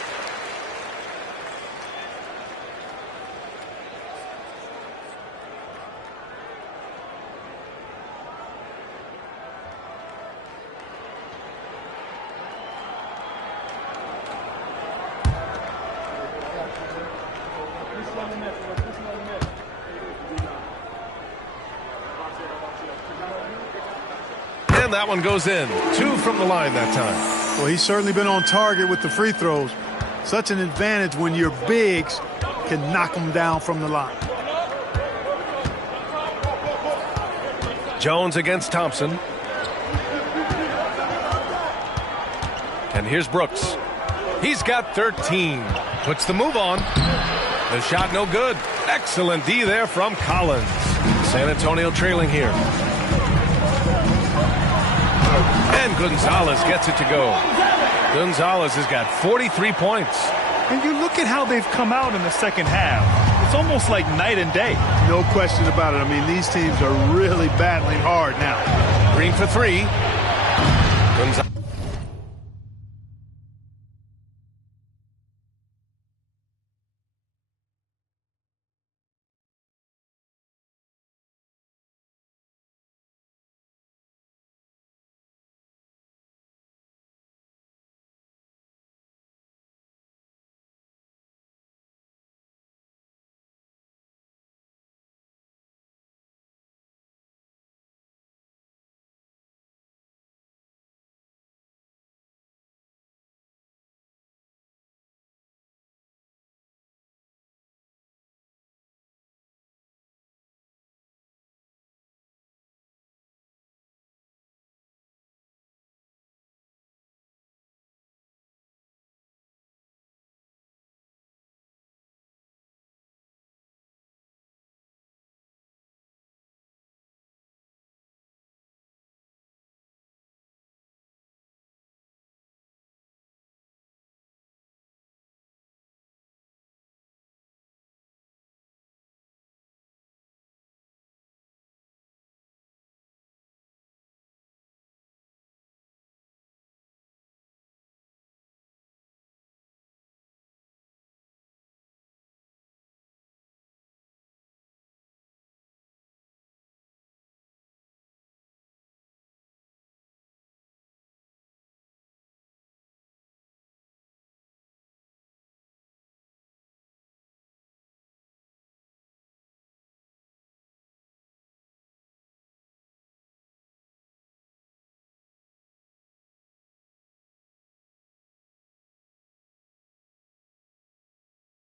And that one goes in. 2 from the line that time. Well, he's certainly been on target with the free throws. Such an advantage when your bigs can knock them down from the line. Jones against Thompson. And here's Brooks. He's got 13. Puts the move on. The shot no good. Excellent D there from Collins. San Antonio trailing here. And Gonzalez gets it to go. Gonzalez has got 43 points. And you look at how they've come out in the second half. It's almost like night and day. No question about it. I mean, these teams are really battling hard now. Green for 3. Gonzalez.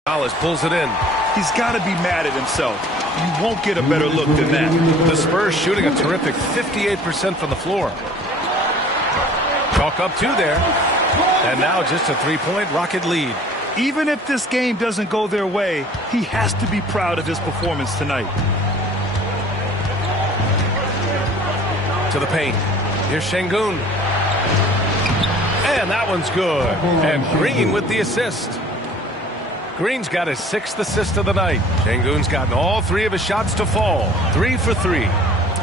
Gonzalez pulls it in. He's got to be mad at himself. You won't get a better look than that. The Spurs shooting a terrific 58% from the floor. Chalk up 2 there. And now just a 3-point Rocket lead. Even if this game doesn't go their way, he has to be proud of his performance tonight. To the paint. Here's Şengün. And that one's good. And Green with the assist. Green's got his 6th assist of the night. Şengün's gotten all 3 of his shots to fall. 3 for 3.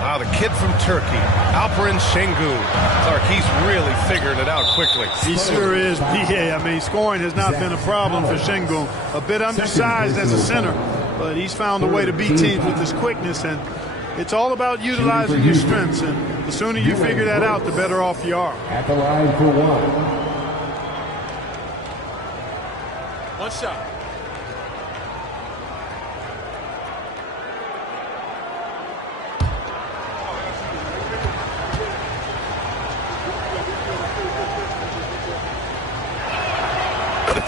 Ah, the kid from Turkey, Alperen Şengün. Clark, he's really figured it out quickly. He sure is, BA. I mean, scoring has not been a problem for Şengün. A bit undersized as a center, but he's found a way to beat teams with his quickness, and it's all about utilizing your strengths, and the sooner you figure that out, the better off you are. At the line for 1. One shot.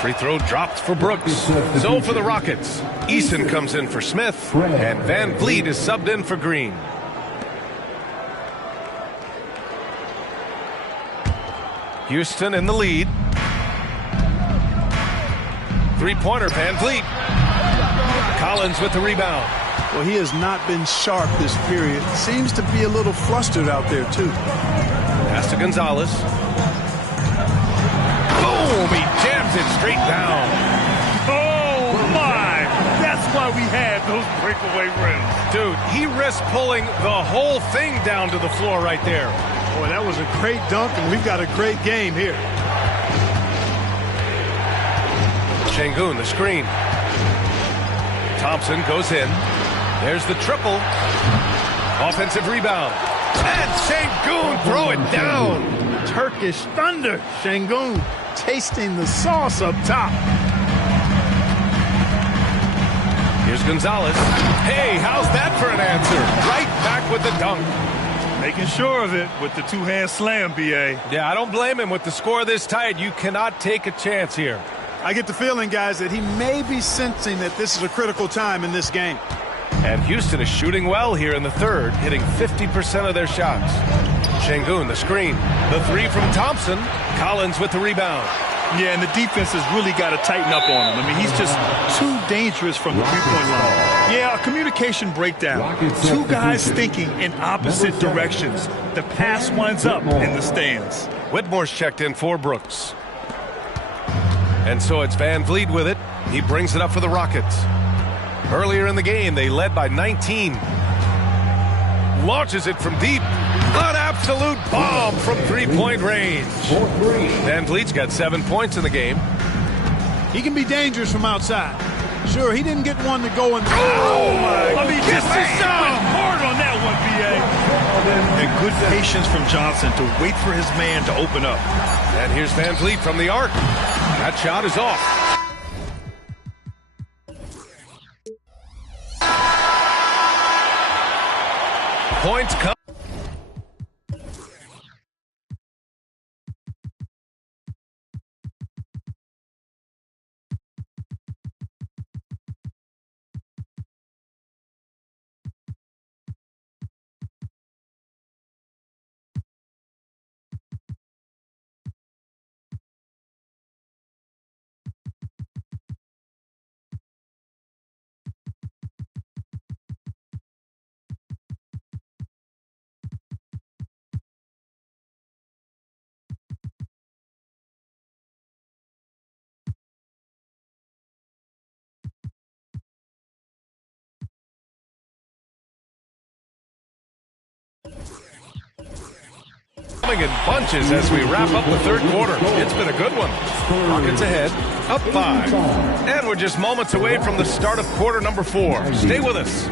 Free throw dropped for Brooks. So for the Rockets, Eason comes in for Smith, and Van Vliet is subbed in for Green. Houston in the lead. Three-pointer, Van Vliet. Collins with the rebound. Well, he has not been sharp this period. Seems to be a little flustered out there, too. Pass to Gonzalez. Boom! He jams it straight down. Oh, my! That's why we had those breakaway rims. Dude, he risked pulling the whole thing down to the floor right there. Boy, that was a great dunk, and we've got a great game here. Şengün, the screen. Thompson goes in. There's the triple. Offensive rebound. And Şengün throw it down. Turkish thunder. Şengün tasting the sauce up top. Here's Gonzalez. Hey, how's that for an answer? Right back with the dunk. Making sure of it with the two-hand slam, B.A. Yeah, I don't blame him. With the score this tight, you cannot take a chance here. I get the feeling, guys, that he may be sensing that this is a critical time in this game. And Houston is shooting well here in the third, hitting 50% of their shots. Şengün, the screen. The three from Thompson. Collins with the rebound. Yeah, and the defense has really got to tighten up on him. I mean, he's just too dangerous from the three-point line. Yeah, a communication breakdown. Two guys thinking in opposite directions. The pass winds up in the stands. Whitmore's checked in for Brooks. And so it's Van Vliet with it. He brings it up for the Rockets. Earlier in the game, they led by 19. Launches it from deep. An absolute bomb from three-point range. Van Vliet's got 7 points in the game. He can be dangerous from outside. Sure, he didn't get one to go and... Oh, my! I mean, this is hard on that one, B.A. And good patience from Johnson to wait for his man to open up. And here's Van Vliet from the arc. That shot is off. Points come. Coming in bunches as we wrap up the third quarter. It's been a good one. Rockets ahead, up 5. And we're just moments away from the start of quarter number 4. Stay with us.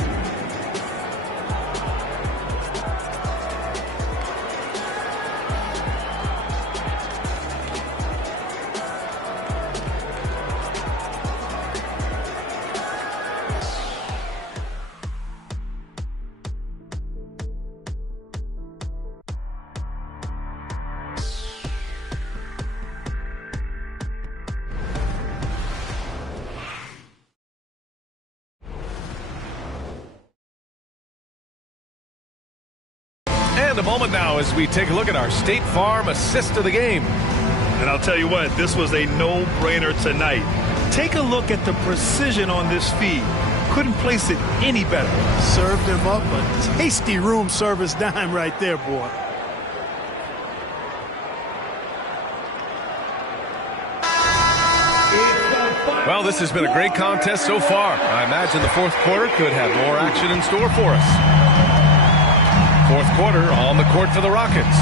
And a moment now as we take a look at our State Farm assist of the game. And I'll tell you what, this was a no-brainer tonight. Take a look at the precision on this feed. Couldn't place it any better. Served him up a tasty room service dime right there, boy. Well, this has been a great contest so far. I imagine the fourth quarter could have more action in store for us. Fourth quarter on the court for the Rockets.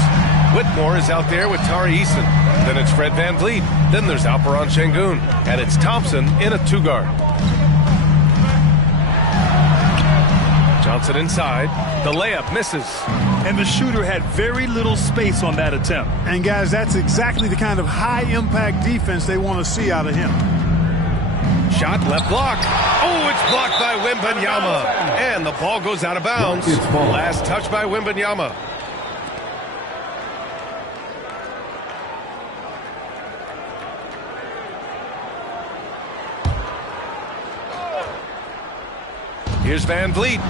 Whitmore is out there with Tari Eason. Then it's Fred Van Vliet. Then there's Alperen Şengün. And it's Thompson in a 2-guard. Johnson inside. The layup misses. And the shooter had very little space on that attempt. And, guys, that's exactly the kind of high-impact defense they want to see out of him. Shot left block. Oh, it's blocked by Wembanyama. And the ball goes out of bounds. Last touch by Wembanyama. Here's Van Vliet.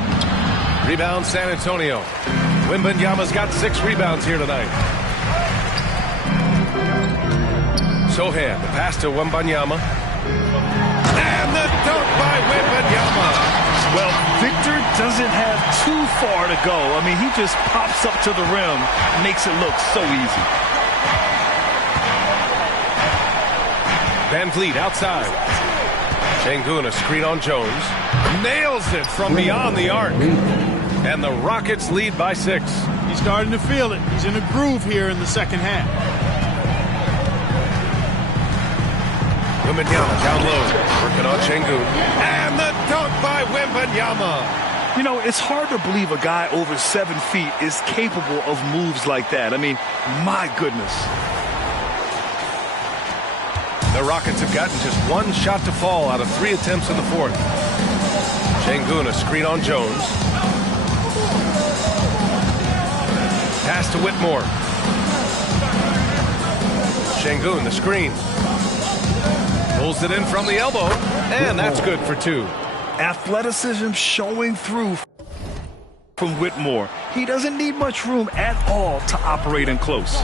Rebound San Antonio. Wembanyama's got 6 rebounds here tonight. Sohan, the pass to Wembanyama. And the dunk by Wembanyama. Well, Victor doesn't have too far to go. I mean, he just pops up to the rim, makes it look so easy. Van Vliet outside. Şengün, a screen on Jones. Nails it from beyond the arc. And the Rockets lead by 6. He's starting to feel it. He's in a groove here in the second half. Wembanyama down low, working on Şengün. And the dunk by Wembanyama. You know, it's hard to believe a guy over 7 feet is capable of moves like that. I mean, my goodness. The Rockets have gotten just 1 shot to fall out of 3 attempts in the fourth. Şengün, a screen on Jones. Pass to Whitmore. Şengün, the screen. Pulls it in from the elbow, and that's good for 2. Athleticism showing through from Whitmore. He doesn't need much room at all to operate in close.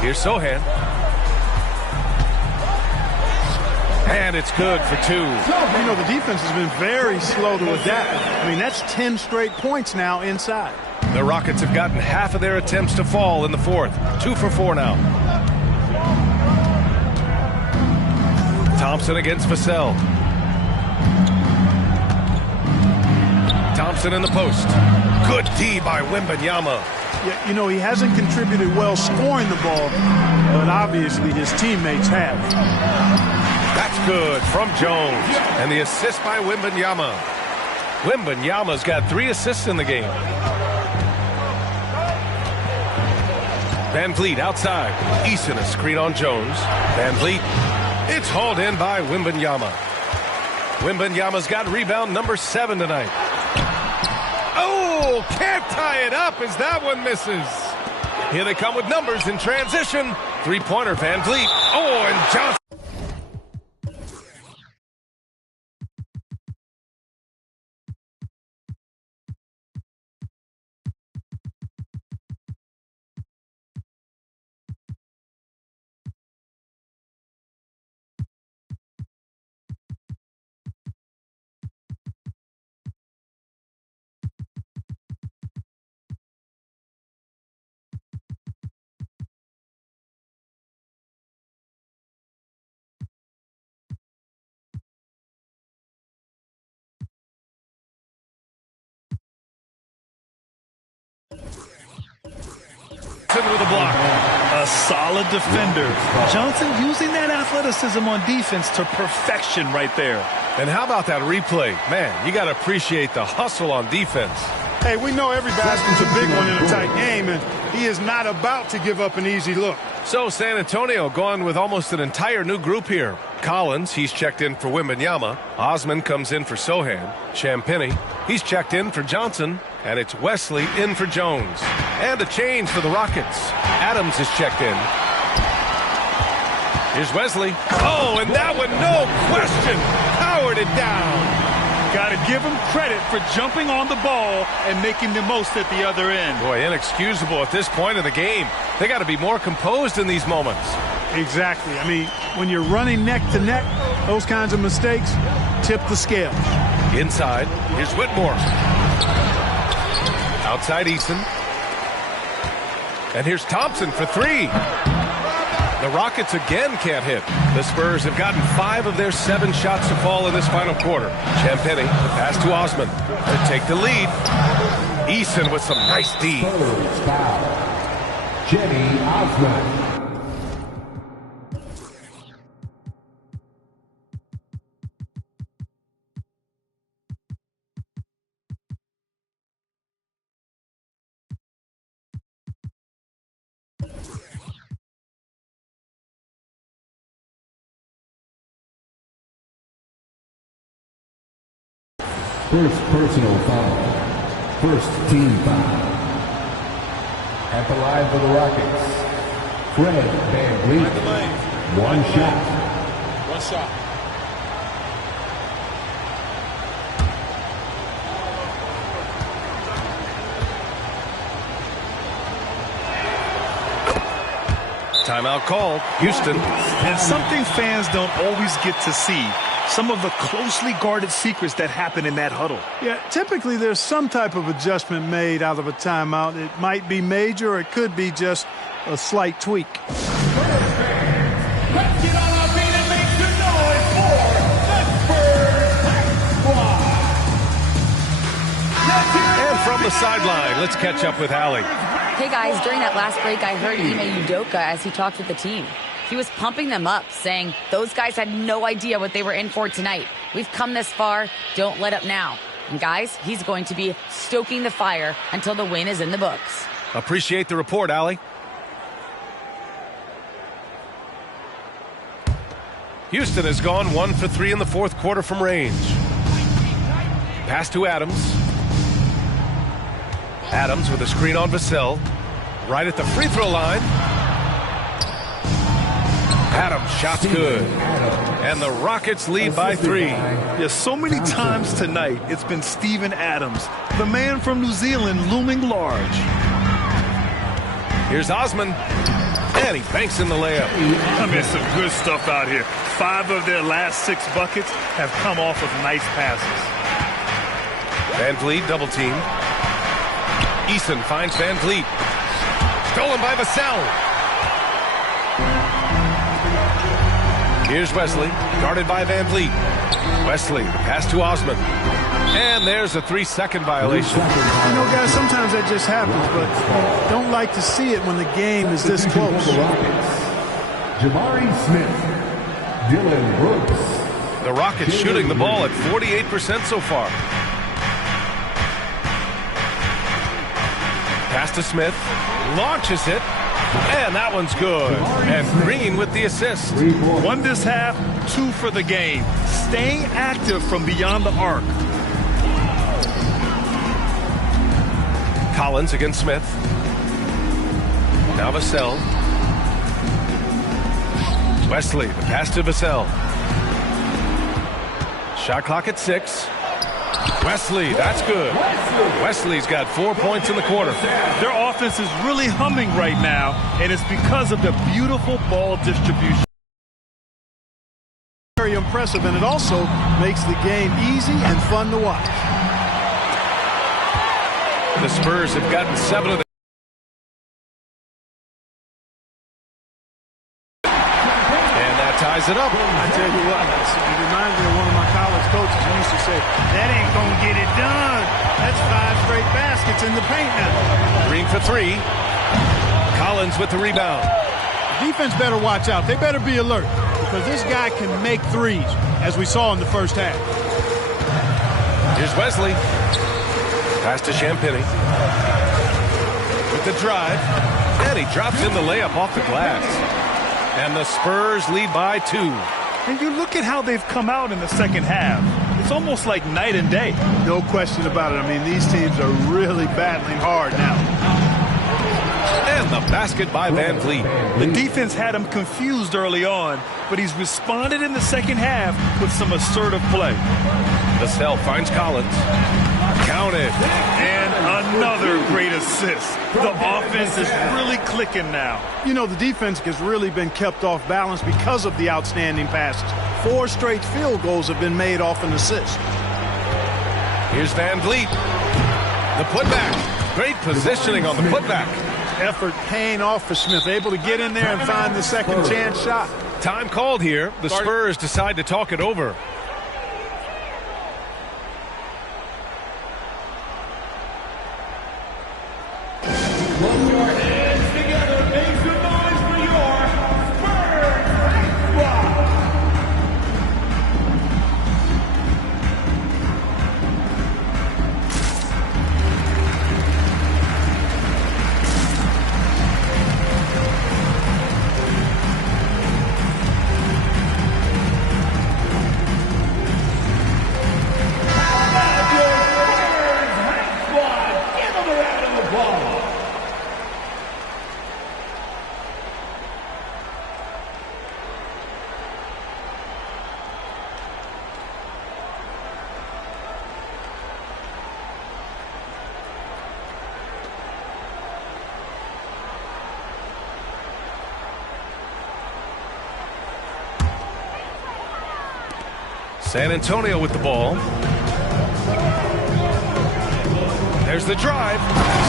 Here's Sohan. And it's good for 2. You know, the defense has been very slow to adapt. I mean, that's 10 straight points now inside. The Rockets have gotten half of their attempts to fall in the fourth. 2 for 4 now. Thompson against Vassell. Thompson in the post. Good D by Wembanyama. Yeah, you know, he hasn't contributed well scoring the ball, but obviously his teammates have. That's good from Jones. And the assist by Wembanyama. Wembanyama's got 3 assists in the game. Van Vliet outside. Eason, a screen on Jones. Van Vliet. It's hauled in by Wembanyama. Wembanyama's got rebound number 7 tonight. Oh, can't tie it up as that one misses. Here they come with numbers in transition. 3-pointer, Van Vliet. Oh, and Johnson. With a block. A solid defender. Johnson using that athleticism on defense to perfection right there. And how about that replay? Man, you got to appreciate the hustle on defense. Hey, we know every basket's a big one in a tight game, and he is not about to give up an easy look. So San Antonio going with almost an entire new group here. Collins, he's checked in for Wembanyama. Osman comes in for Sohan. Champagnie, he's checked in for Johnson. And it's Wesley in for Jones. And a change for the Rockets. Adams is checked in. Here's Wesley. Oh, and that one, no question, powered it down. Got to give him credit for jumping on the ball and making the most at the other end. Boy, inexcusable at this point of the game. They got to be more composed in these moments. Exactly. I mean, when you're running neck to neck, those kinds of mistakes tip the scale. Inside, here's Whitmore. Outside Eason. And here's Thompson for 3. The Rockets again can't hit. The Spurs have gotten 5 of their 7 shots to fall in this final quarter. Champagnie, the pass to Osman to take the lead. Eason with some nice D. Spurs foul. Jenny Osman. First personal foul. First team foul. At the line for the Rockets, Fred VanVleet. 1 shot. 1 shot. Timeout called. Houston. And something fans don't always get to see. Some of the closely guarded secrets that happen in that huddle. Yeah, typically there's some type of adjustment made out of a timeout. It might be major or it could be just a slight tweak. Let's get on our feet and make some noise for the Spurs Squad. And from the sideline, let's catch up with Allie. Hey guys, during that last break, I heard Ime Udoka as he talked with the team. He was pumping them up, saying those guys had no idea what they were in for tonight. We've come this far, don't let up now. And guys, he's going to be stoking the fire until the win is in the books. Appreciate the report, Allie. Houston has gone 1 for 3 in the fourth quarter from range. Pass to Adams. Adams with a screen on Vassell. Right at the free throw line. Adams, shot's good. And the Rockets lead by 3. Yeah, so many times tonight, it's been Steven Adams, the man from New Zealand, looming large. Here's Osman. And he banks in the layup. I mean, some good stuff out here. 5 of their last 6 buckets have come off of nice passes. Van Vliet double team. Eason finds Van Vliet. Stolen by Vassell. Here's Wesley, guarded by Van Vliet. Wesley, the pass to Osman. And there's a 3-second violation. You know, guys, sometimes that just happens, but don't like to see it when the game is this close. Jabari Smith, Dylan Brooks. The Rockets shooting the ball at 48% so far. Pass to Smith, launches it, and that one's good. And Green with the assist. 1 this half, 2 for the game. Staying active from beyond the arc. Collins against Smith. Now Vassell. Wesley, the pass to Vassell. Shot clock at 6. Wesley, that's good. Wesley's got 4 points in the quarter. Their offense is really humming right now, and it's because of the beautiful ball distribution. Very impressive, and it also makes the game easy and fun to watch. The Spurs have gotten 7 of the ties it up. I tell you what, it reminds me of one of my college coaches who used to say, that ain't going to get it done. That's 5 straight baskets in the paint now. Green for 3. Collins with the rebound. Defense better watch out. They better be alert because this guy can make threes, as we saw in the first half. Here's Wesley. Pass to Champagny. With the drive. And he drops in the layup off the glass. And the Spurs lead by 2. And you look at how they've come out in the second half. It's almost like night and day. No question about it. I mean, these teams are really battling hard now. And the basket by Van Vliet. The defense had him confused early on, but he's responded in the second half with some assertive play. Vassell finds Collins. Counted. And another great assist. The offense is really clicking now. You know, the defense has really been kept off balance because of the outstanding passes. 4 straight field goals have been made off an assist. Here's Van Vliet. The putback. Great positioning on the putback. Effort paying off for Smith. Able to get in there and find the second chance shot. Time called here. The Spurs decide to talk it over. San Antonio with the ball. There's the drive.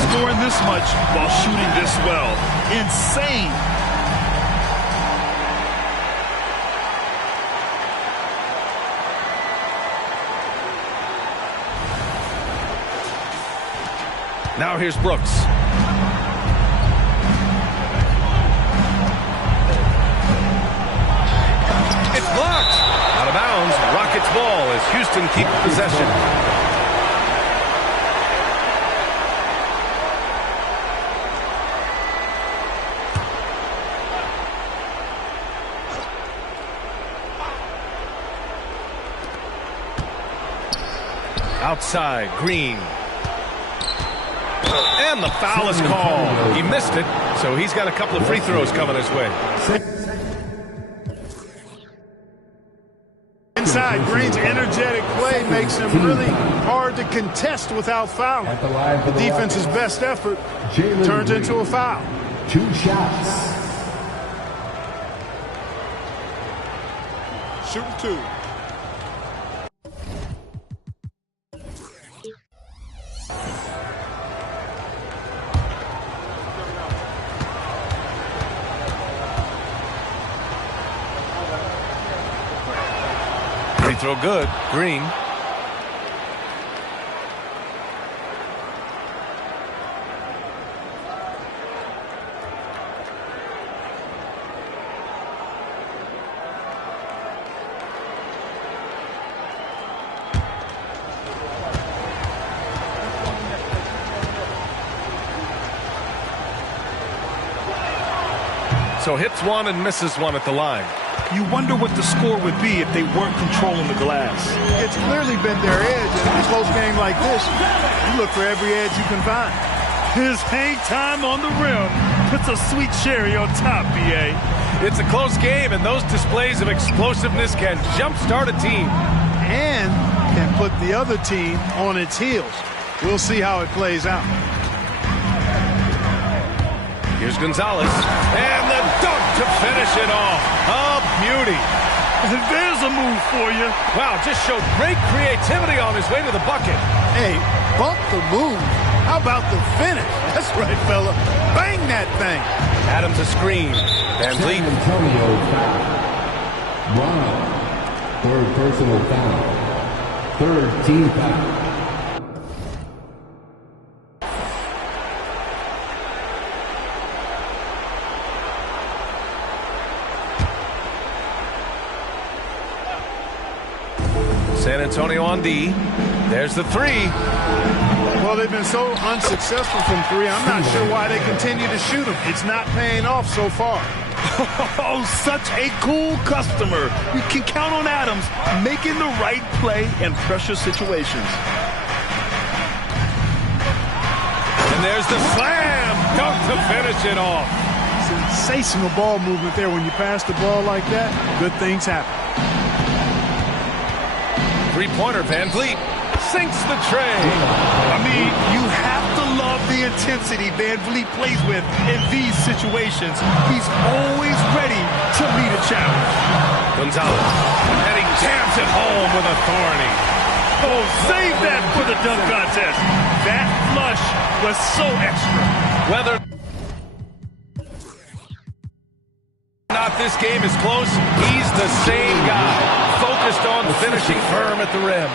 Scoring this much while shooting this well. Insane. Now here's Brooks. It's blocked. Out of bounds. Rockets ball as Houston keep possession. Outside, Green. And the foul is called. He missed it, so he's got a couple of free throws coming his way. Inside, Green's energetic play makes him really hard to contest without fouling. The defense's best effort turns into a foul. 2 shots. Shooting 2. Free throw good. Green. So hits one and misses one at the line. You wonder what the score would be if they weren't controlling the glass. It's clearly been their edge in a close game like this. You look for every edge you can find. His hang time on the rim puts a sweet cherry on top, BA. It's a close game, and those displays of explosiveness can jumpstart a team. And can put the other team on its heels. We'll see how it plays out. Here's Gonzalez. And the dunk to finish it off. A beauty. There's a move for you. Wow, just showed great creativity on his way to the bucket. Hey, bump the move. How about the finish? That's right, fella. Bang that thing. Adams a screen. Van Vliet. San Antonio foul. Brown. 3rd personal foul. 3rd team foul. San Antonio on D. There's the 3. Well, they've been so unsuccessful from 3. I'm not sure why they continue to shoot them. It's not paying off so far. Oh, such a cool customer. You can count on Adams making the right play in pressure situations. And there's the slam. Dunk to finish it off. Sensational ball movement there. When you pass the ball like that, good things happen. Three-pointer, Van Vliet sinks the tray. I mean, you have to love the intensity Van Vliet plays with in these situations. He's always ready to meet a challenge. Gonzalez, and he jams it home with authority. Oh, save that for the dunk contest. That flush was so extra. Whether or not this game is close, he's the same guy. Focused on finishing firm at the rim.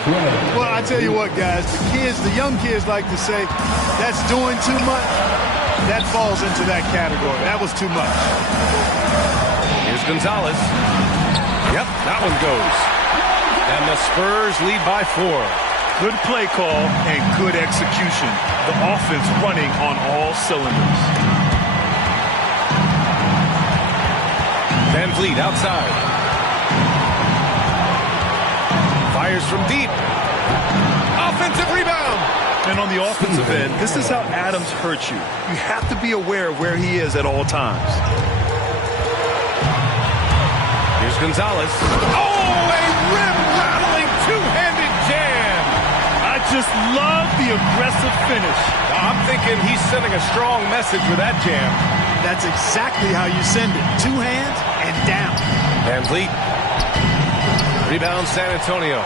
Well, I tell you what, guys, the young kids like to say, that's doing too much. That falls into that category. That was too much. Here's Gonzalez. Yep, that one goes. And the Spurs lead by 4. Good play call and good execution. The offense running on all cylinders. Van Vliet outside. Fires from deep. Offensive rebound. And on the offensive end, this is how Adams hurts you. You have to be aware of where he is at all times. Here's Gonzalez. Oh, a rim-rattling two-handed jam. I just love the aggressive finish. I'm thinking he's sending a strong message with that jam. That's exactly how you send it. 2 hands and down. Van Vliet Rebound San Antonio.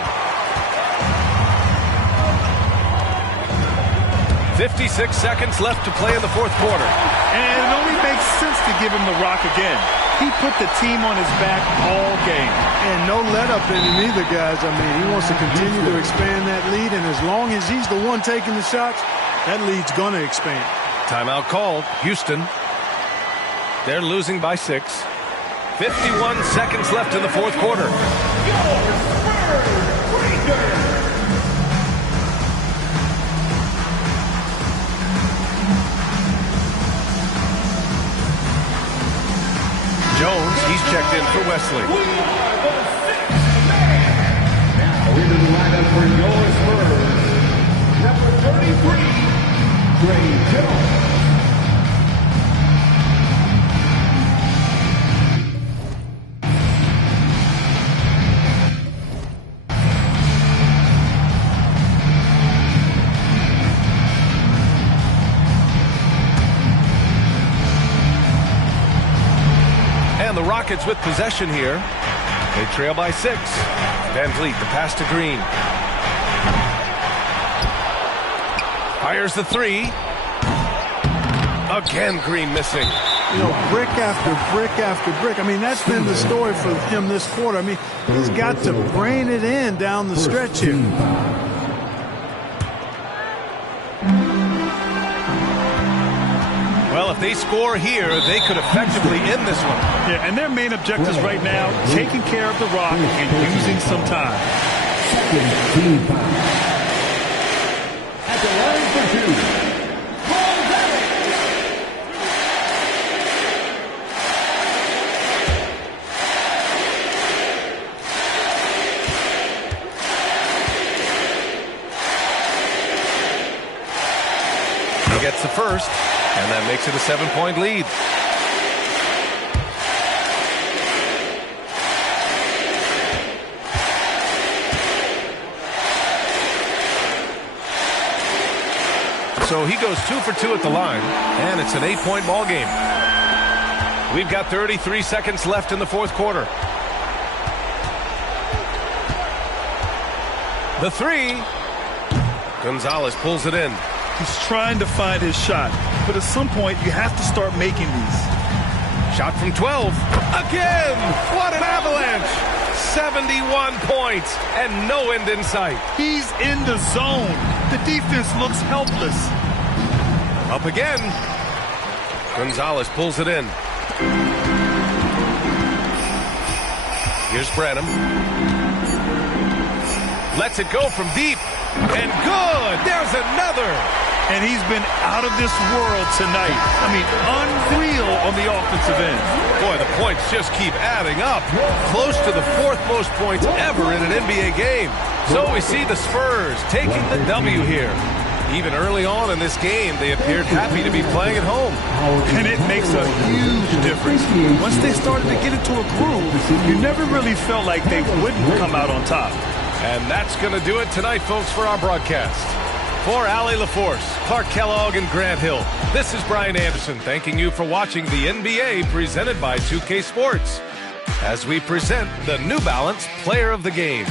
56 seconds left to play in the fourth quarter. And it only makes sense to give him the rock again. He put the team on his back all game. And no let up in him either, guys. I mean, he wants to continue to expand that lead, and as long as he's the one taking the shots, that lead's going to expand. Timeout called. Houston. They're losing by 6. 51 seconds left in the fourth quarter. Jones, he's checked in for Wesley. We are the sixth man. Into the lineup for your Spurs, number 33, Trey Jones. The Rockets with possession here. They trail by 6. Van Vliet, the pass to Green. Fires the 3. Again, Green missing. You know, brick after brick after brick. I mean, that's been the story for him this quarter. I mean, he's got to brain it in down the stretch here. Well, if they score here, they could effectively end this one. Yeah, and their main objectives right now, taking care of the rock and using some time. Second team foul. At the line for 2. He gets the first. And that makes it a 7-point lead. So he goes 2 for 2 at the line, and it's an 8-point ball game. We've got 33 seconds left in the fourth quarter. The 3. Gonzalez pulls it in. He's trying to find his shot, but at some point you have to start making these. Shot from 12. Again! What an avalanche! 71 points and no end in sight. He's in the zone. The defense looks helpless. Up again. Gonzalez pulls it in. Here's Branham. Lets it go from deep. And good! There's another! And he's been out of this world tonight. I mean, unreal on the offensive end. Boy, the points just keep adding up. Close to the 4th most points ever in an NBA game. So we see the Spurs taking the W here. Even early on in this game, they appeared happy to be playing at home. And it makes a huge difference. Once they started to get into a groove, you never really felt like they wouldn't come out on top. And that's going to do it tonight, folks, for our broadcast. For Allie LaForce, Clark Kellogg, and Grant Hill, this is Brian Anderson thanking you for watching the NBA presented by 2K Sports as we present the New Balance Player of the Game.